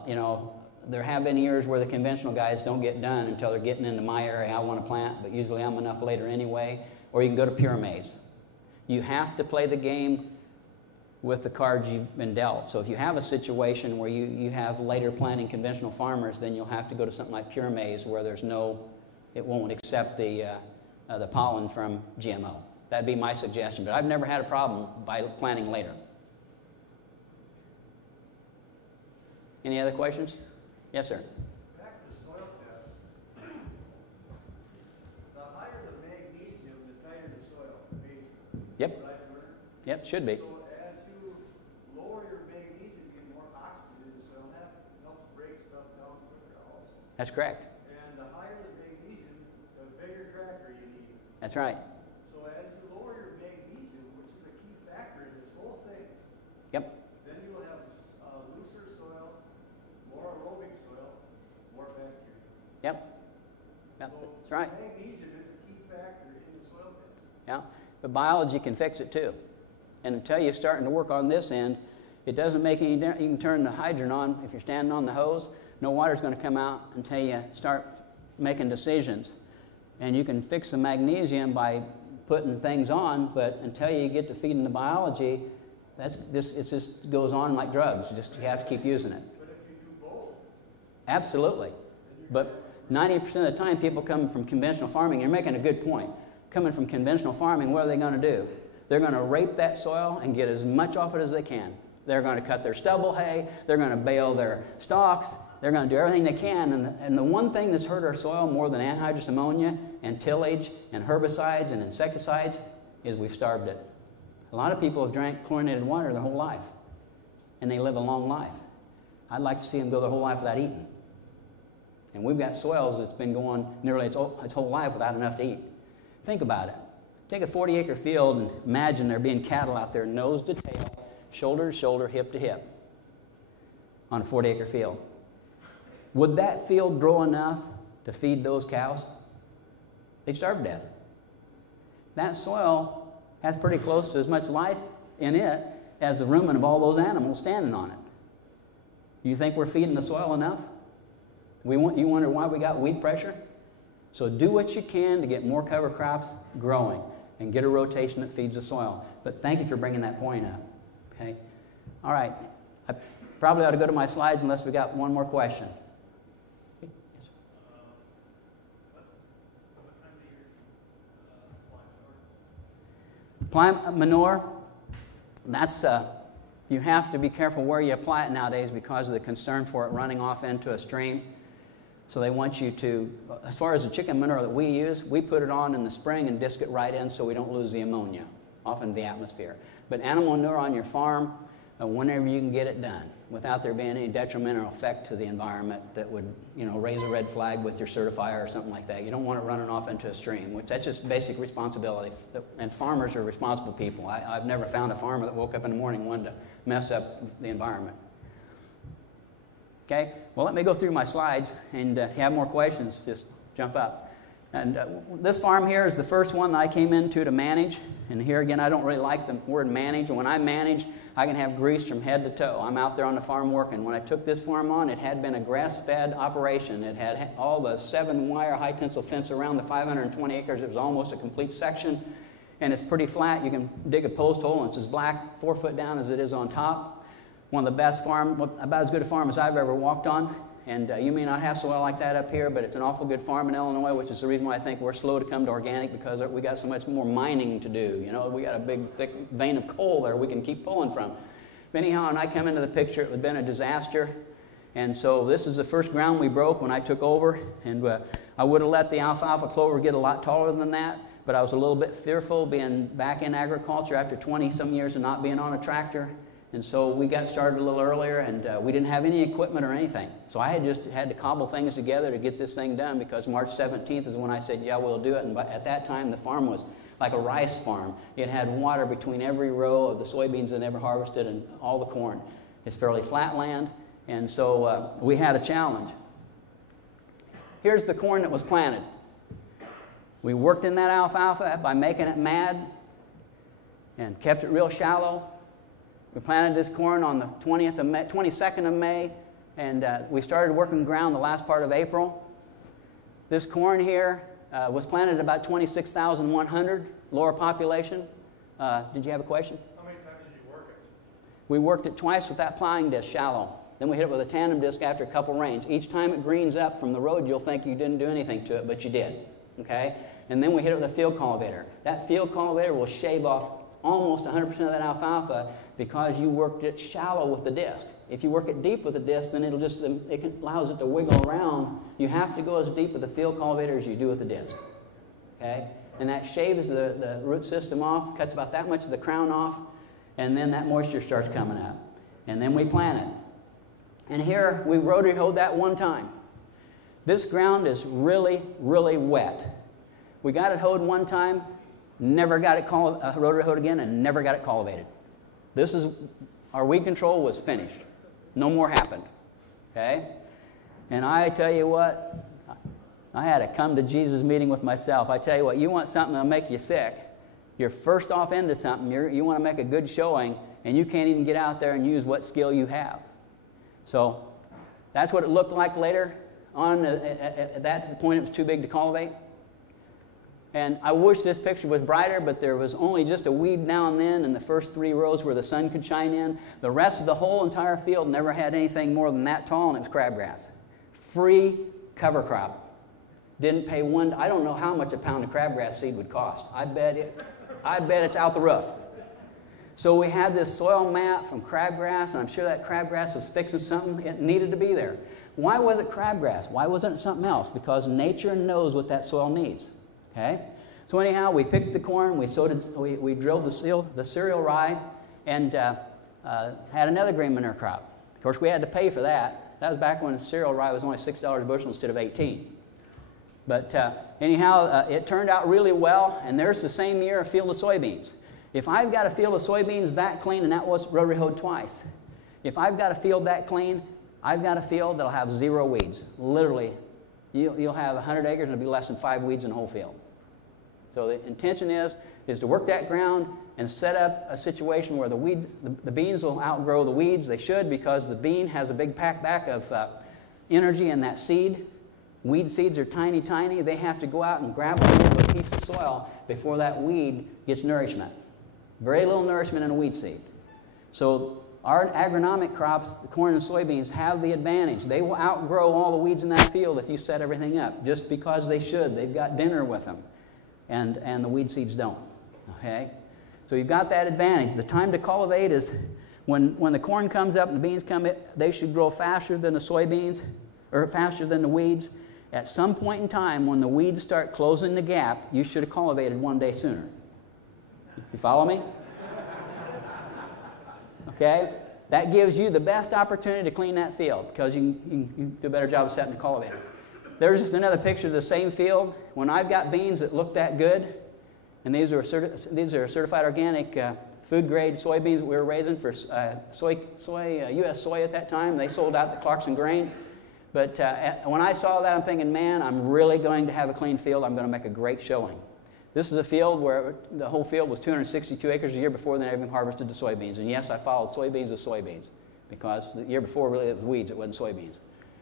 You know, there have been years where the conventional guys don't get done until they're getting into my area I want to plant, but usually I'm enough later anyway. Or you can go to pure maize. You have to play the game with the cards you've been dealt. So if you have a situation where you have later planting conventional farmers, then you'll have to go to something like pure maize where there's no, it won't accept the pollen from GMO. That'd be my suggestion, but I've never had a problem by planting later. Any other questions? Yes, sir. Back to soil tests. The higher the magnesium, the tighter the soil, basically. Yep. What I've learned. Yep, should be. So as you lower your magnesium, you get more oxygen in the soil, and that helps break stuff down quicker also. That's correct. And the higher the magnesium, the bigger tractor you need. That's right. So as you lower your magnesium, which is a key factor in this whole thing, Yep. then you will have looser soil, more aerobic soil, more bacteria. Yep. Yep. So That's right. magnesium is a key factor in the soil test. Yeah. But biology can fix it too. And until you're starting to work on this end, it doesn't make any difference. You can turn the hydrant on. If you're standing on the hose, no water's going to come out until you start making decisions. And you can fix the magnesium by putting things on, but until you get to feeding the biology, it just goes on like drugs. You have to keep using it. But if you do both, Absolutely. But 90% of the time, people come from conventional farming. You're making a good point. Coming from conventional farming, what are they going to do? They're going to rape that soil and get as much off it as they can. They're going to cut their stubble hay. They're going to bale their stalks. They're going to do everything they can. And the one thing that's hurt our soil more than anhydrous ammonia and tillage and herbicides and insecticides is we've starved it. A lot of people have drank chlorinated water their whole life, and they live a long life. I'd like to see them go their whole life without eating. And we've got soils that's been going nearly its whole life without enough to eat. Think about it. Take a 40-acre field and imagine there being cattle out there nose to tail, shoulder to shoulder, hip to hip on a 40-acre field. Would that field grow enough to feed those cows? They'd starve to death. That soil has pretty close to as much life in it as the rumen of all those animals standing on it. You think we're feeding the soil enough? You wonder why we got weed pressure? So do what you can to get more cover crops growing and get a rotation that feeds the soil. But thank you for bringing that point up. Okay? All right. I probably ought to go to my slides unless we got one more question. What time do you Apply manure, that's, you have to be careful where you apply it nowadays because of the concern for it running off into a stream. So they want you to, as far as the chicken manure that we use, we put it on in the spring and disc it right in so we don't lose the ammonia off into the atmosphere. But animal manure on your farm, whenever you can get it done, without there being any detrimental effect to the environment that would, raise a red flag with your certifier or something like that. You don't want it running off into a stream, which that's just basic responsibility. And farmers are responsible people. I've never found a farmer that woke up in the morning and wanted to mess up the environment. Okay, well, let me go through my slides, and if you have more questions, just jump up. And this farm here is the first one that I came into to manage. And here again, I don't really like the word manage. When I manage, I can have grease from head to toe. I'm out there on the farm working. When I took this farm on, it had been a grass-fed operation. It had all the 7-wire high-tensile fence around the 520 acres. It was almost a complete section, and it's pretty flat. You can dig a post hole, and it's as black 4 foot down as it is on top. One of the best about as good a farm as I've ever walked on. And you may not have soil like that up here, but it's an awful good farm in Illinois, which is the reason why I think we're slow to come to organic, because we got so much more mining to do. We got a big, thick vein of coal there we can keep pulling from. But anyhow, when I come into the picture, it had been a disaster. And so this is the first ground we broke when I took over. And I would have let the alfalfa clover get a lot taller than that, but I was a little bit fearful being back in agriculture after 20-some years of not being on a tractor. And so we got started a little earlier, and we didn't have any equipment or anything. So I had to cobble things together to get this thing done, because March 17th is when I said, yeah, we'll do it. And at that time, the farm was like a rice farm. It had water between every row of the soybeans that never harvested and all the corn. It's fairly flat land, and so we had a challenge. here's the corn that was planted. We worked in that alfalfa by making it mad and kept it real shallow. We planted this corn on the 22nd of May, and we started working ground the last part of April. This corn here was planted at about 26,100, lower population. Did you have a question? How many times did you work it? We worked it twice with that ploughing disc, shallow. Then we hit it with a tandem disc after a couple rains. Each time it greens up from the road, you'll think you didn't do anything to it, but you did. Okay? And then we hit it with a field cultivator. That field cultivator will shave off almost 100% of that alfalfa because you worked it shallow with the disc. If you work it deep with the disc, then it allows it to wiggle around. You have to go as deep with the field cultivator as you do with the disc. Okay? And that shaves the root system off, cuts about that much of the crown off, and then that moisture starts coming up. And then we plant it. And here we rotary hoed that one time. This ground is really, really wet. We got it hoed one time, never got it rotary hoed again, and never got it cultivated. Our weed control was finished. No more happened. Okay? And I tell you what, I had a come to Jesus meeting with myself. I tell you what, you want something that'll make you sick. You're first off into something. You want to make a good showing, and you can't even get out there and use what skill you have. So that's what it looked like later on. At that point, it was too big to cultivate. And I wish this picture was brighter, but there was only just a weed now and then in the first 3 rows where the sun could shine in. The rest of the whole entire field never had anything more than that tall, and it was crabgrass. Free cover crop. Didn't pay one. I don't know how much a pound of crabgrass seed would cost. I bet it's out the roof. So we had this soil mat from crabgrass, and I'm sure that crabgrass was fixing something. It needed to be there. Why was it crabgrass? Why wasn't it something else? Because nature knows what that soil needs. Okay? So anyhow, we picked the corn, we drilled the cereal rye, and had another grain manure crop. Of course, we had to pay for that. That was back when cereal rye was only $6 a bushel instead of $18. But anyhow, it turned out really well, and there's the same year a field of soybeans. If I've got a field of soybeans that clean, and that was rotary hoed twice, if I've got a field that clean, I've got a field that'll have 0 weeds. Literally, you'll have 100 acres and it'll be less than 5 weeds in the whole field. So the intention is to work that ground and set up a situation where the beans will outgrow the weeds. They should, because the bean has a big pack back of energy in that seed. Weed seeds are tiny, tiny. They have to go out and grab a piece of soil before that weed gets nourishment. Very little nourishment in a weed seed. So our agronomic crops, the corn and soybeans, have the advantage. They will outgrow all the weeds in that field if you set everything up, just because they should. They've got dinner with them, and the weed seeds don't. Okay? So you've got that advantage. The time to cultivate is when the corn comes up and the beans come in, they should grow faster than the soybeans, or faster than the weeds. At some point in time, when the weeds start closing the gap, you should have cultivated 1 day sooner. You follow me? Okay? That gives you the best opportunity to clean that field, because you can do a better job of setting the cultivator. There's just another picture of the same field. When I've got beans that look that good, and these are certified organic food grade soybeans that we were raising for U.S. soy at that time. They sold out the Clarkson grain. But when I saw that, I'm thinking, man, I'm really going to have a clean field. I'm going to make a great showing. This is a field where the whole field was 262 acres a year before they even harvested the soybeans. And yes, I followed soybeans with soybeans, because the year before really it was weeds, it wasn't soybeans.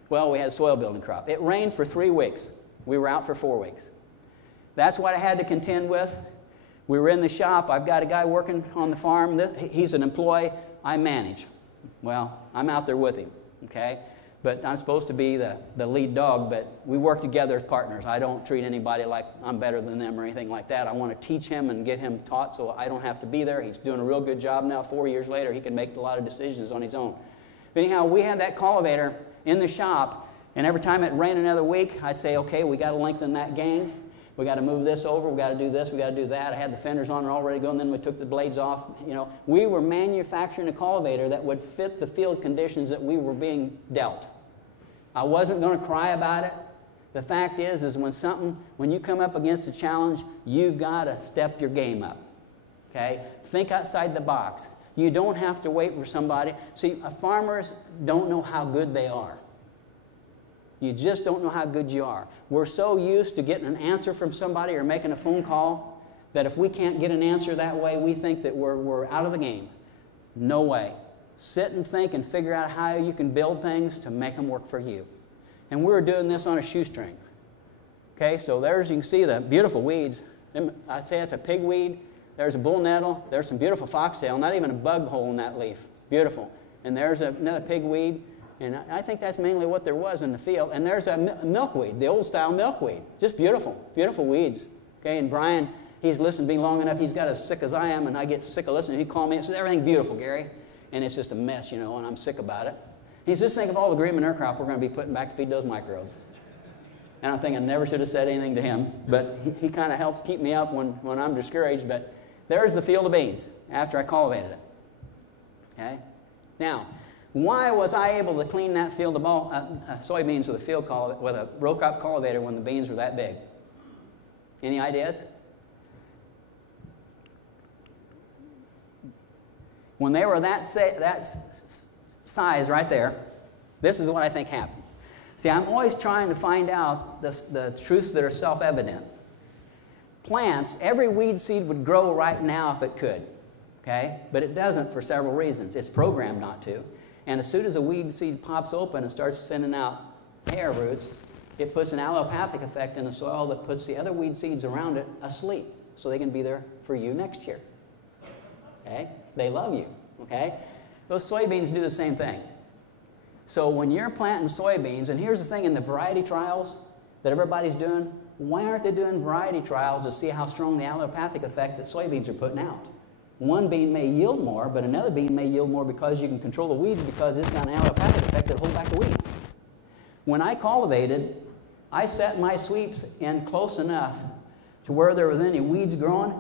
Well, we had a soil building crop. It rained for 3 weeks. We were out for 4 weeks. That's what I had to contend with. We were in the shop. I've got a guy working on the farm. He's an employee. I manage. Well, I'm out there with him, okay? But I'm supposed to be the lead dog, but we work together as partners. I don't treat anybody like I'm better than them or anything like that. I want to teach him and get him taught so I don't have to be there. He's doing a real good job now. 4 years later, he can make a lot of decisions on his own. But anyhow, we had that cultivator in the shop, and every time it rained another week, I say, okay, we got to lengthen that gang. We got to move this over. We got to do this. We got to do that. I had the fenders on and all ready to go, and then we took the blades off. You know, we were manufacturing a cultivator that would fit the field conditions that we were being dealt. I wasn't going to cry about it. The fact is when you come up against a challenge, you've got to step your game up. Okay? Think outside the box. You don't have to wait for somebody. See, farmers don't know how good they are. You just don't know how good you are. We're so used to getting an answer from somebody or making a phone call that if we can't get an answer that way, we think that we're out of the game. No way. Sit and think and figure out how you can build things to make them work for you. And we're doing this on a shoestring. Okay, so there's, you can see the beautiful weeds. I'd say it's a pigweed. There's a bull nettle. There's some beautiful foxtail. Not even a bug hole in that leaf. Beautiful. And there's another pigweed. And I think that's mainly what there was in the field. And there's a milkweed, the old style milkweed. Just beautiful, beautiful weeds. Okay, and Brian, he's listened to me long enough. He's got as sick as I am, and I get sick of listening. He called me and says, everything beautiful, Gary. And it's just a mess, you know, and I'm sick about it. He says, think of all the green manure crop we're going to be putting back to feed those microbes. And I'm thinking I never should have said anything to him, but he kind of helps keep me up when I'm discouraged. But there's the field of beans after I cultivated it. Okay? Now, why was I able to clean that field of soybeans with a row crop cultivator when the beans were that big? Any ideas? When they were that size right there, this is what I think happened. See, I'm always trying to find out the truths that are self-evident. Plants, every weed seed would grow right now if it could, okay? But it doesn't for several reasons. It's programmed not to. And as soon as a weed seed pops open and starts sending out air roots, it puts an allopathic effect in the soil that puts the other weed seeds around it asleep so they can be there for you next year. Okay? They love you. Okay? Those soybeans do the same thing. So when you're planting soybeans, and here's the thing in the variety trials that everybody's doing, why aren't they doing variety trials to see how strong the allopathic effect that soybeans are putting out? One bean may yield more, but another bean may yield more because you can control the weeds because it's got an allopathic effect that holds back the weeds. When I cultivated, I set my sweeps in close enough to where there was any weeds growing,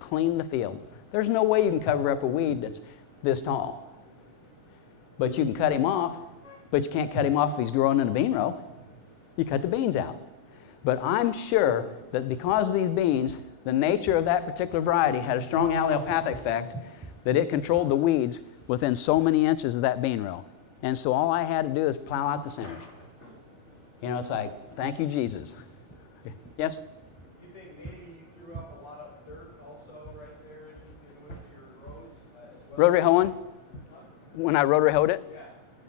clean the field. There's no way you can cover up a weed that's this tall. But you can cut him off, but you can't cut him off if he's growing in a bean row. You cut the beans out. But I'm sure that because of these beans, the nature of that particular variety had a strong allopathic effect that it controlled the weeds within so many inches of that bean row. And so all I had to do is plow out the centers. You know, it's like, thank you, Jesus. Yes? Do you think maybe you threw up a lot of dirt also right there with your rows as well? Rotary hoeing? When I rotary hoed it? Yeah,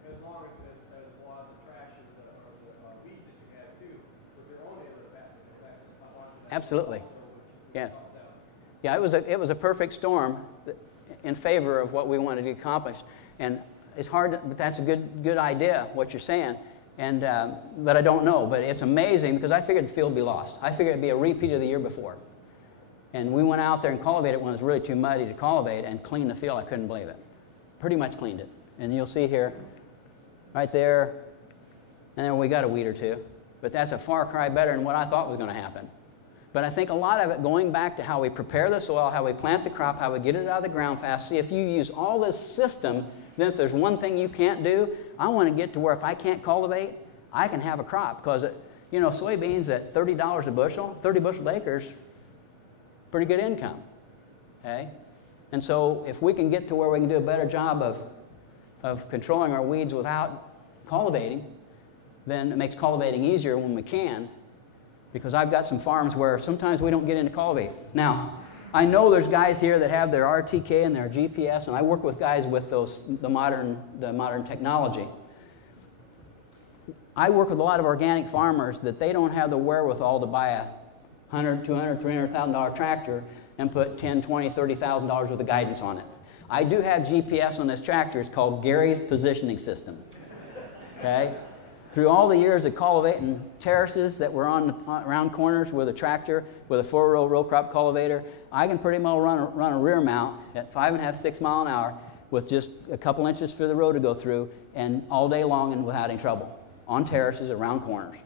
as long as a lot of the trash or the weeds that you had too, with their own allopathic effects. Absolutely. Yes. Yeah, it was a perfect storm in favor of what we wanted to accomplish. And it's hard, but that's a good idea, what you're saying. And, but I don't know. But it's amazing because I figured the field would be lost. I figured it would be a repeat of the year before. And we went out there and cultivated it when it was really too muddy to cultivate and clean the field. I couldn't believe it. Pretty much cleaned it. And you'll see here, right there, and then we got a weed or two. But that's a far cry better than what I thought was going to happen. But I think a lot of it going back to how we prepare the soil, how we plant the crop, how we get it out of the ground fast. See, if you use all this system, then if there's one thing you can't do, I want to get to where if I can't cultivate, I can have a crop. Because, you know, soybeans at $30 a bushel, 30 bushel acres, pretty good income. Okay? And so if we can get to where we can do a better job of controlling our weeds without cultivating, then it makes cultivating easier when we can. Because I've got some farms where sometimes we don't get into cultivate. Now, I know there's guys here that have their RTK and their GPS, and I work with guys with the modern technology. I work with a lot of organic farmers that they don't have the wherewithal to buy a $100,000, $200,000, $300,000 tractor and put $10,000, $20,000, $30,000 worth of guidance on it. I do have GPS on this tractor. It's called Gary's Positioning System. Okay? Through all the years of cultivating terraces that were around corners with a tractor, with a 4-row crop cultivator, I can pretty well run a rear mount at 5.5, 6 mile an hour with just a couple inches for the row to go through and all day long and without any trouble on terraces around corners.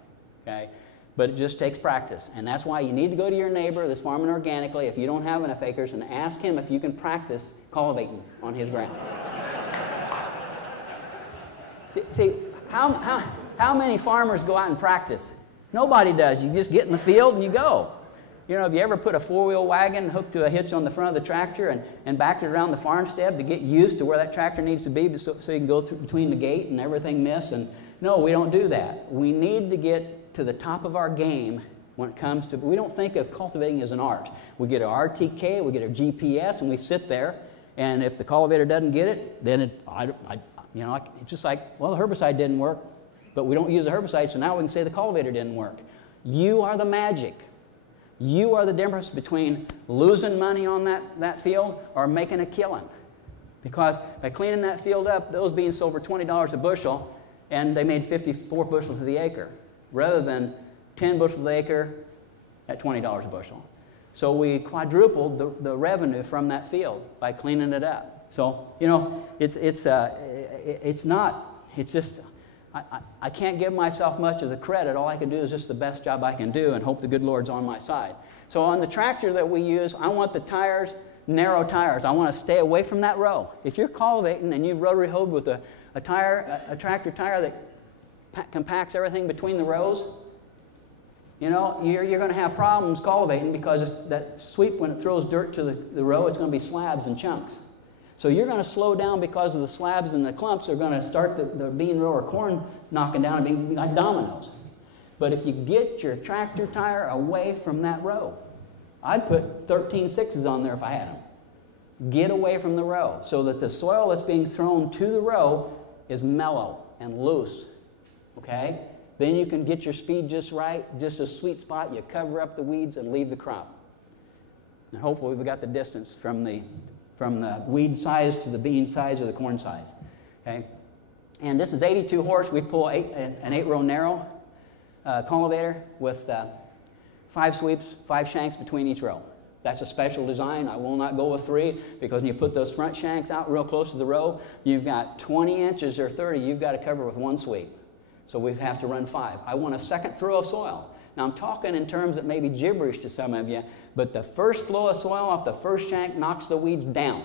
Okay? But it just takes practice. And that's why you need to go to your neighbor that's farming organically if you don't have enough acres and ask him if you can practice cultivating on his ground. See how many farmers go out and practice? Nobody does. You just get in the field and you go. You know, have you ever put a 4-wheel wagon hooked to a hitch on the front of the tractor and backed it around the farmstead to get used to where that tractor needs to be so you can go through between the gate and everything miss and No, we don't do that. We need to get to the top of our game when it comes to, we don't think of cultivating as an art. We get our RTK, we get our GPS, and we sit there, and if the cultivator doesn't get it, then it's just like, well, the herbicide didn't work, but we don't use the herbicide, so now we can say the cultivator didn't work. You are the magic. You are the difference between losing money on that field or making a killing. Because by cleaning that field up, those beans sold for $20 a bushel, and they made 54 bushels to the acre, rather than 10 bushels the acre at $20 a bushel. So we quadrupled the revenue from that field by cleaning it up. So, you know, it's just, I can't give myself much of the credit. All I can do is just the best job I can do and hope the good Lord's on my side. So on the tractor that we use, I want the tires, narrow tires. I want to stay away from that row. If you're cultivating and you've rotary hoed with a tractor tire that compacts everything between the rows, you know, you're going to have problems cultivating because that sweep, when it throws dirt to the row, it's going to be slabs and chunks. So you're going to slow down because of the slabs and the clumps are going to start the bean row or corn knocking down and being like dominoes. But if you get your tractor tire away from that row, I'd put 13 6s on there if I had them. Get away from the row so that the soil that's being thrown to the row is mellow and loose, okay? Then you can get your speed just right, just a sweet spot. You cover up the weeds and leave the crop. And hopefully we've got the distance from the weed size to the bean size or the corn size, okay? And this is 82 horse. We pull an 8-row narrow cultivator with 5 sweeps, 5 shanks between each row. That's a special design. I will not go with 3 because when you put those front shanks out real close to the row, you've got 20 inches or 30 you've got to cover with 1 sweep. So we have to run 5. I want a second throw of soil. Now I'm talking in terms that may be gibberish to some of you, but the first flow of soil off the first shank knocks the weeds down.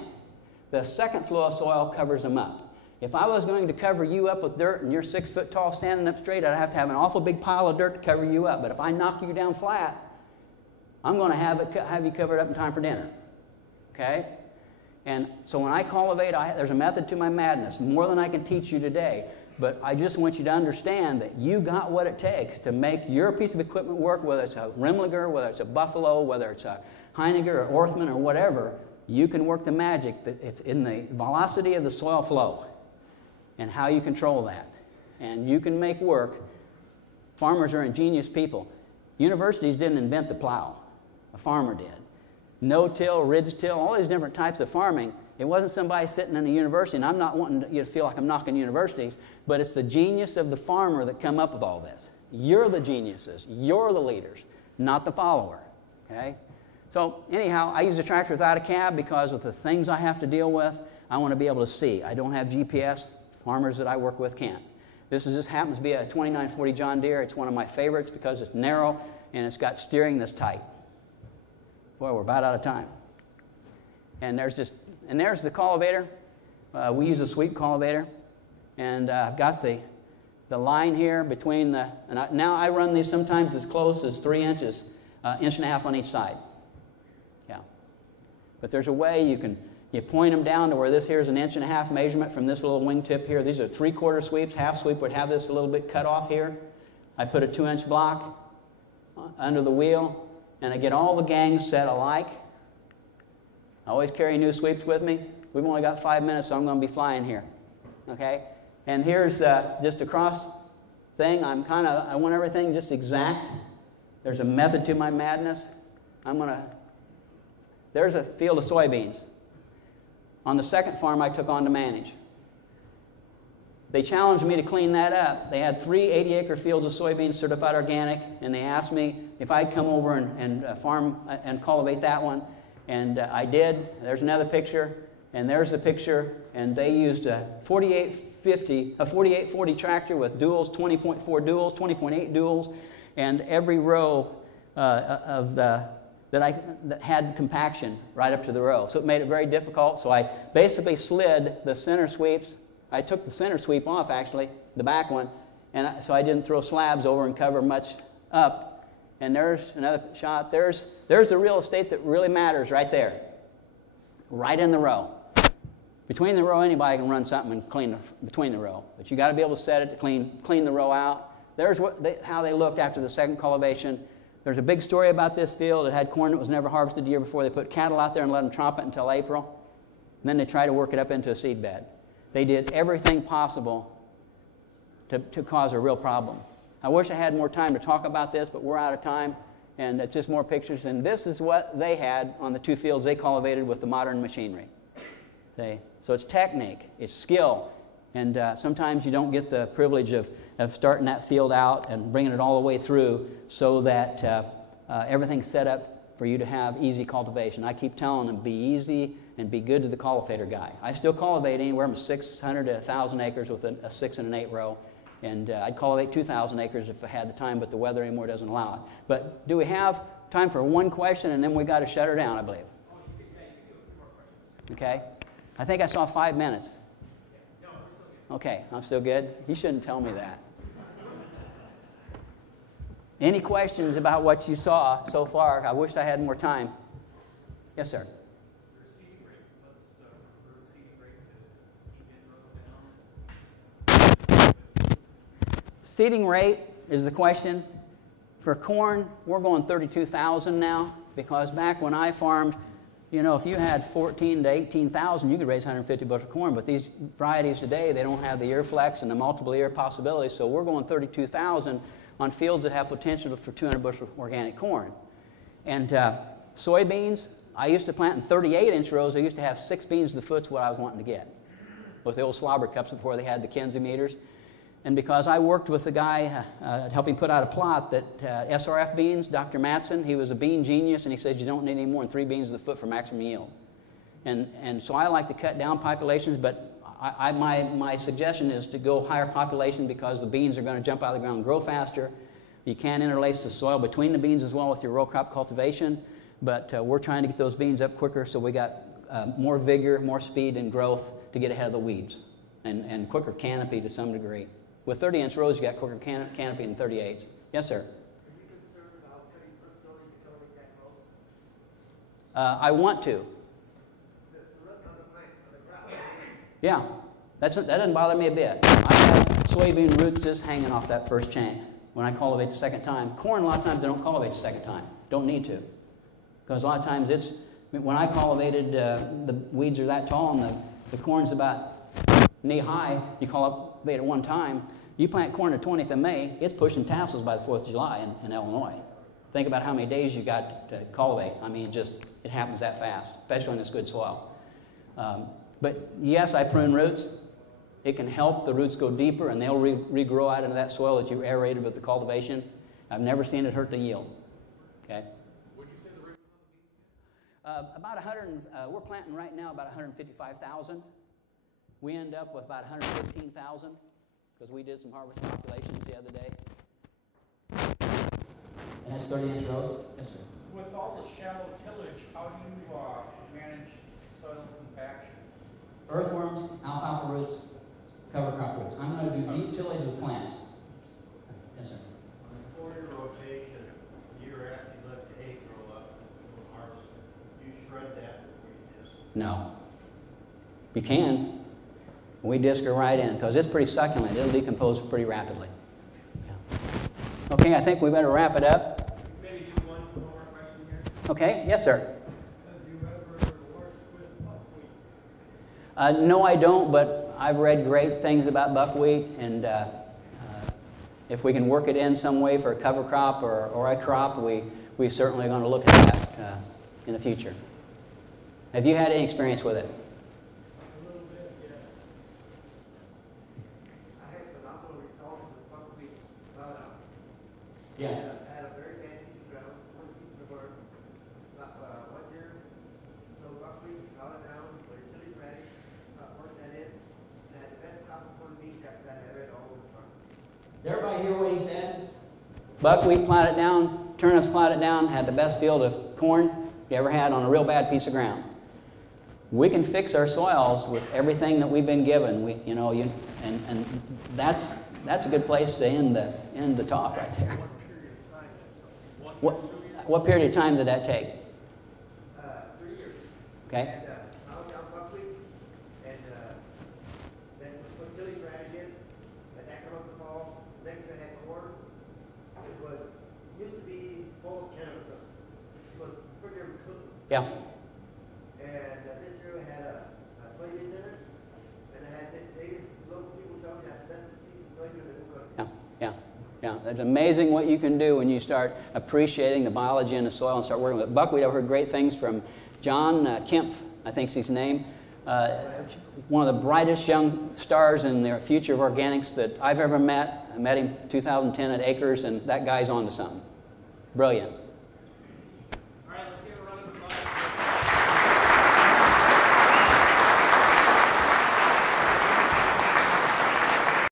The second flow of soil covers them up. If I was going to cover you up with dirt and you're 6 foot tall standing up straight, I'd have to have an awful big pile of dirt to cover you up. But if I knock you down flat, I'm going to have you covered up in time for dinner. Okay? And so when I cultivate, there's a method to my madness, more than I can teach you today. But I just want you to understand that you got what it takes to make your piece of equipment work, whether it's a Rimliger, whether it's a Buffalo, whether it's a Heiniger or Orthman or whatever. You can work the magic. That it's in the velocity of the soil flow and how you control that. And you can make work. Farmers are ingenious people. Universities didn't invent the plow. A farmer did. No-till, ridge-till, all these different types of farming. It wasn't somebody sitting in a university, and I'm not wanting you to feel like I'm knocking universities, but it's the genius of the farmer that come up with all this. You're the geniuses. You're the leaders, not the follower. Okay? So anyhow, I use a tractor without a cab because of the things I have to deal with. I want to be able to see. I don't have GPS. Farmers that I work with can't. This just happens to be a 2940 John Deere. It's one of my favorites because it's narrow and it's got steering that's tight. Boy, we're about out of time. And there's the cultivator. We use a sweep cultivator. And I've got the line here between the, now I run these sometimes as close as 3 inches, 1.5 inches on each side. Yeah. But there's a way you point them down to where this here is 1.5 inch measurement from this little wingtip here. These are 3/4 sweeps. Half sweep would have this a little bit cut off here. I put a 2-inch block under the wheel, and I get all the gangs set alike. I always carry new sweeps with me. We've only got 5 minutes, so I'm going to be flying here. Okay? And here's just a cross thing. I want everything just exact. There's a method to my madness. There's a field of soybeans. On the second farm I took on to manage. They challenged me to clean that up. They had 3 80-acre fields of soybeans certified organic, and they asked me if I'd come over and farm and cultivate that one. And I did. There's another picture, and there's a picture. And they used a 4840 tractor with duals, 20.4 duals, 20.8 duals, and every row that had compaction right up to the row. So it made it very difficult. So I basically slid the center sweeps. I took the center sweep off, actually, the back one, and so I didn't throw slabs over and cover much up. And there's another shot. There's the real estate that really matters right there, right in the row. Between the row, anybody can run something and clean between the row. But you got to be able to set it to clean the row out. There's how they looked after the second cultivation. There's a big story about this field. It had corn that was never harvested the year before. They put cattle out there and let them chomp it until April. And then they tried to work it up into a seed bed. They did everything possible to cause a real problem. I wish I had more time to talk about this, but we're out of time. And it's just more pictures. And this is what they had on the 2 fields they cultivated with the modern machinery. So it's technique, it's skill. And sometimes you don't get the privilege of starting that field out and bringing it all the way through so that everything's set up for you to have easy cultivation. I keep telling them, be easy and be good to the cultivator guy. I still cultivate anywhere from 600 to 1,000 acres with a 6 and an 8 row. And I'd cultivate 2,000 acres if I had the time, but the weather anymore doesn't allow it. But do we have time for one question, and then we got to shut her down, I believe? Oh, you can do a few more questions. Okay. I think I saw 5 minutes. No, we're still good. Okay, I'm still good? You shouldn't tell me that. Any questions about what you saw so far? I wish I had more time. Yes, sir. Your seeding rate, what's preferred seeding rate to keep in row down? Seeding rate is the question. For corn, we're going 32,000 now, because back when I farmed, you know, if you had 14 to 18,000, you could raise 150 bushel of corn. But these varieties today, they don't have the ear flex and the multiple ear possibilities, so we're going 32,000 on fields that have potential for 200 bushel organic corn. And soybeans, I used to plant in 38-inch rows. I used to have 6 beans to the foot's what I was wanting to get with the old slobber cups before they had the Kinsey meters. And because I worked with the guy helping put out a plot that SRF beans, Dr. Matson, he was a bean genius, and he said you don't need any more than 3 beans to the foot for maximum yield. And so I like to cut down populations, but my suggestion is to go higher population because the beans are going to jump out of the ground and grow faster. You can interlace the soil between the beans as well with your row crop cultivation, but we're trying to get those beans up quicker so we got more vigor, more speed and growth to get ahead of the weeds, and quicker canopy to some degree. With 30-inch rows, you got quicker canopy than 38s. Yes, sir? Are you concerned about cutting fertility until we get close? I want to. The root on the plant, on the ground. Yeah, that doesn't bother me a bit. I have soybean roots just hanging off that first chain when I cultivate the second time. Corn, a lot of times, they don't cultivate the second time. Don't need to. Because a lot of times when I cultivated, the weeds are that tall and the corn's about knee high, you cultivate at one time. You plant corn the 20th of May, it's pushing tassels by the 4th of July in Illinois. Think about how many days you got to cultivate. I mean, it happens that fast, especially in this good soil. But yes, I prune roots. It can help the roots go deeper, and they'll regrow out into that soil that you aerated with the cultivation. I've never seen it hurt the yield. Okay. Would you say the rate was on the beans? About 100. We're planting right now about 155,000. We end up with about 115,000 because we did some harvest populations the other day. And that's 30-inch rows. Yes, sir. With all the shallow tillage, how do you manage soil compaction? Earthworms, alfalfa roots, cover crop roots. I'm going to do deep tillage with plants. Yes, sir. On the 4-year rotation, year after you let the hay grow up from harvest, you shred that before you disc. No. You can. We disc her right in because it's pretty succulent. It'll decompose pretty rapidly. Yeah. Okay, I think we better wrap it up. Maybe do one more question here. Okay, yes, sir. Have you ever worked with buckwheat? No, I don't, but I've read great things about buckwheat, and if we can work it in some way for a cover crop or a crop, we certainly are going to look at that in the future. Have you had any experience with it? A little bit, yeah. I had phenomenal results with buckwheat cloud. Yes. I had a very bad piece of ground, worst piece of the work. 1 year, so buckwheat, cloud it down, put your chilies ready, work that in, and I had the best crop of corn beans after that I ever had all over the farm. Did everybody hear what he said? Buckwheat, plowed it down. Turnips, plowed it down. Had the best field of corn you ever had on a real bad piece of ground. We can fix our soils with everything that we've been given. And that's a good place to end the talk right there. What period of time did that take? 3 years. Okay. And I was down buckwheat, and Yeah. And this year we had soybeans in it, and I had local people tell me that's the best piece of soybean that we'll cook. Yeah, yeah, yeah. It's amazing what you can do when you start appreciating the biology in the soil and start working with it. Buckwheat, I've heard great things from John Kemp, I think's his name. One of the brightest young stars in the future of organics that I've ever met. I met him in 2010 at Acres, and that guy's on to something. Brilliant.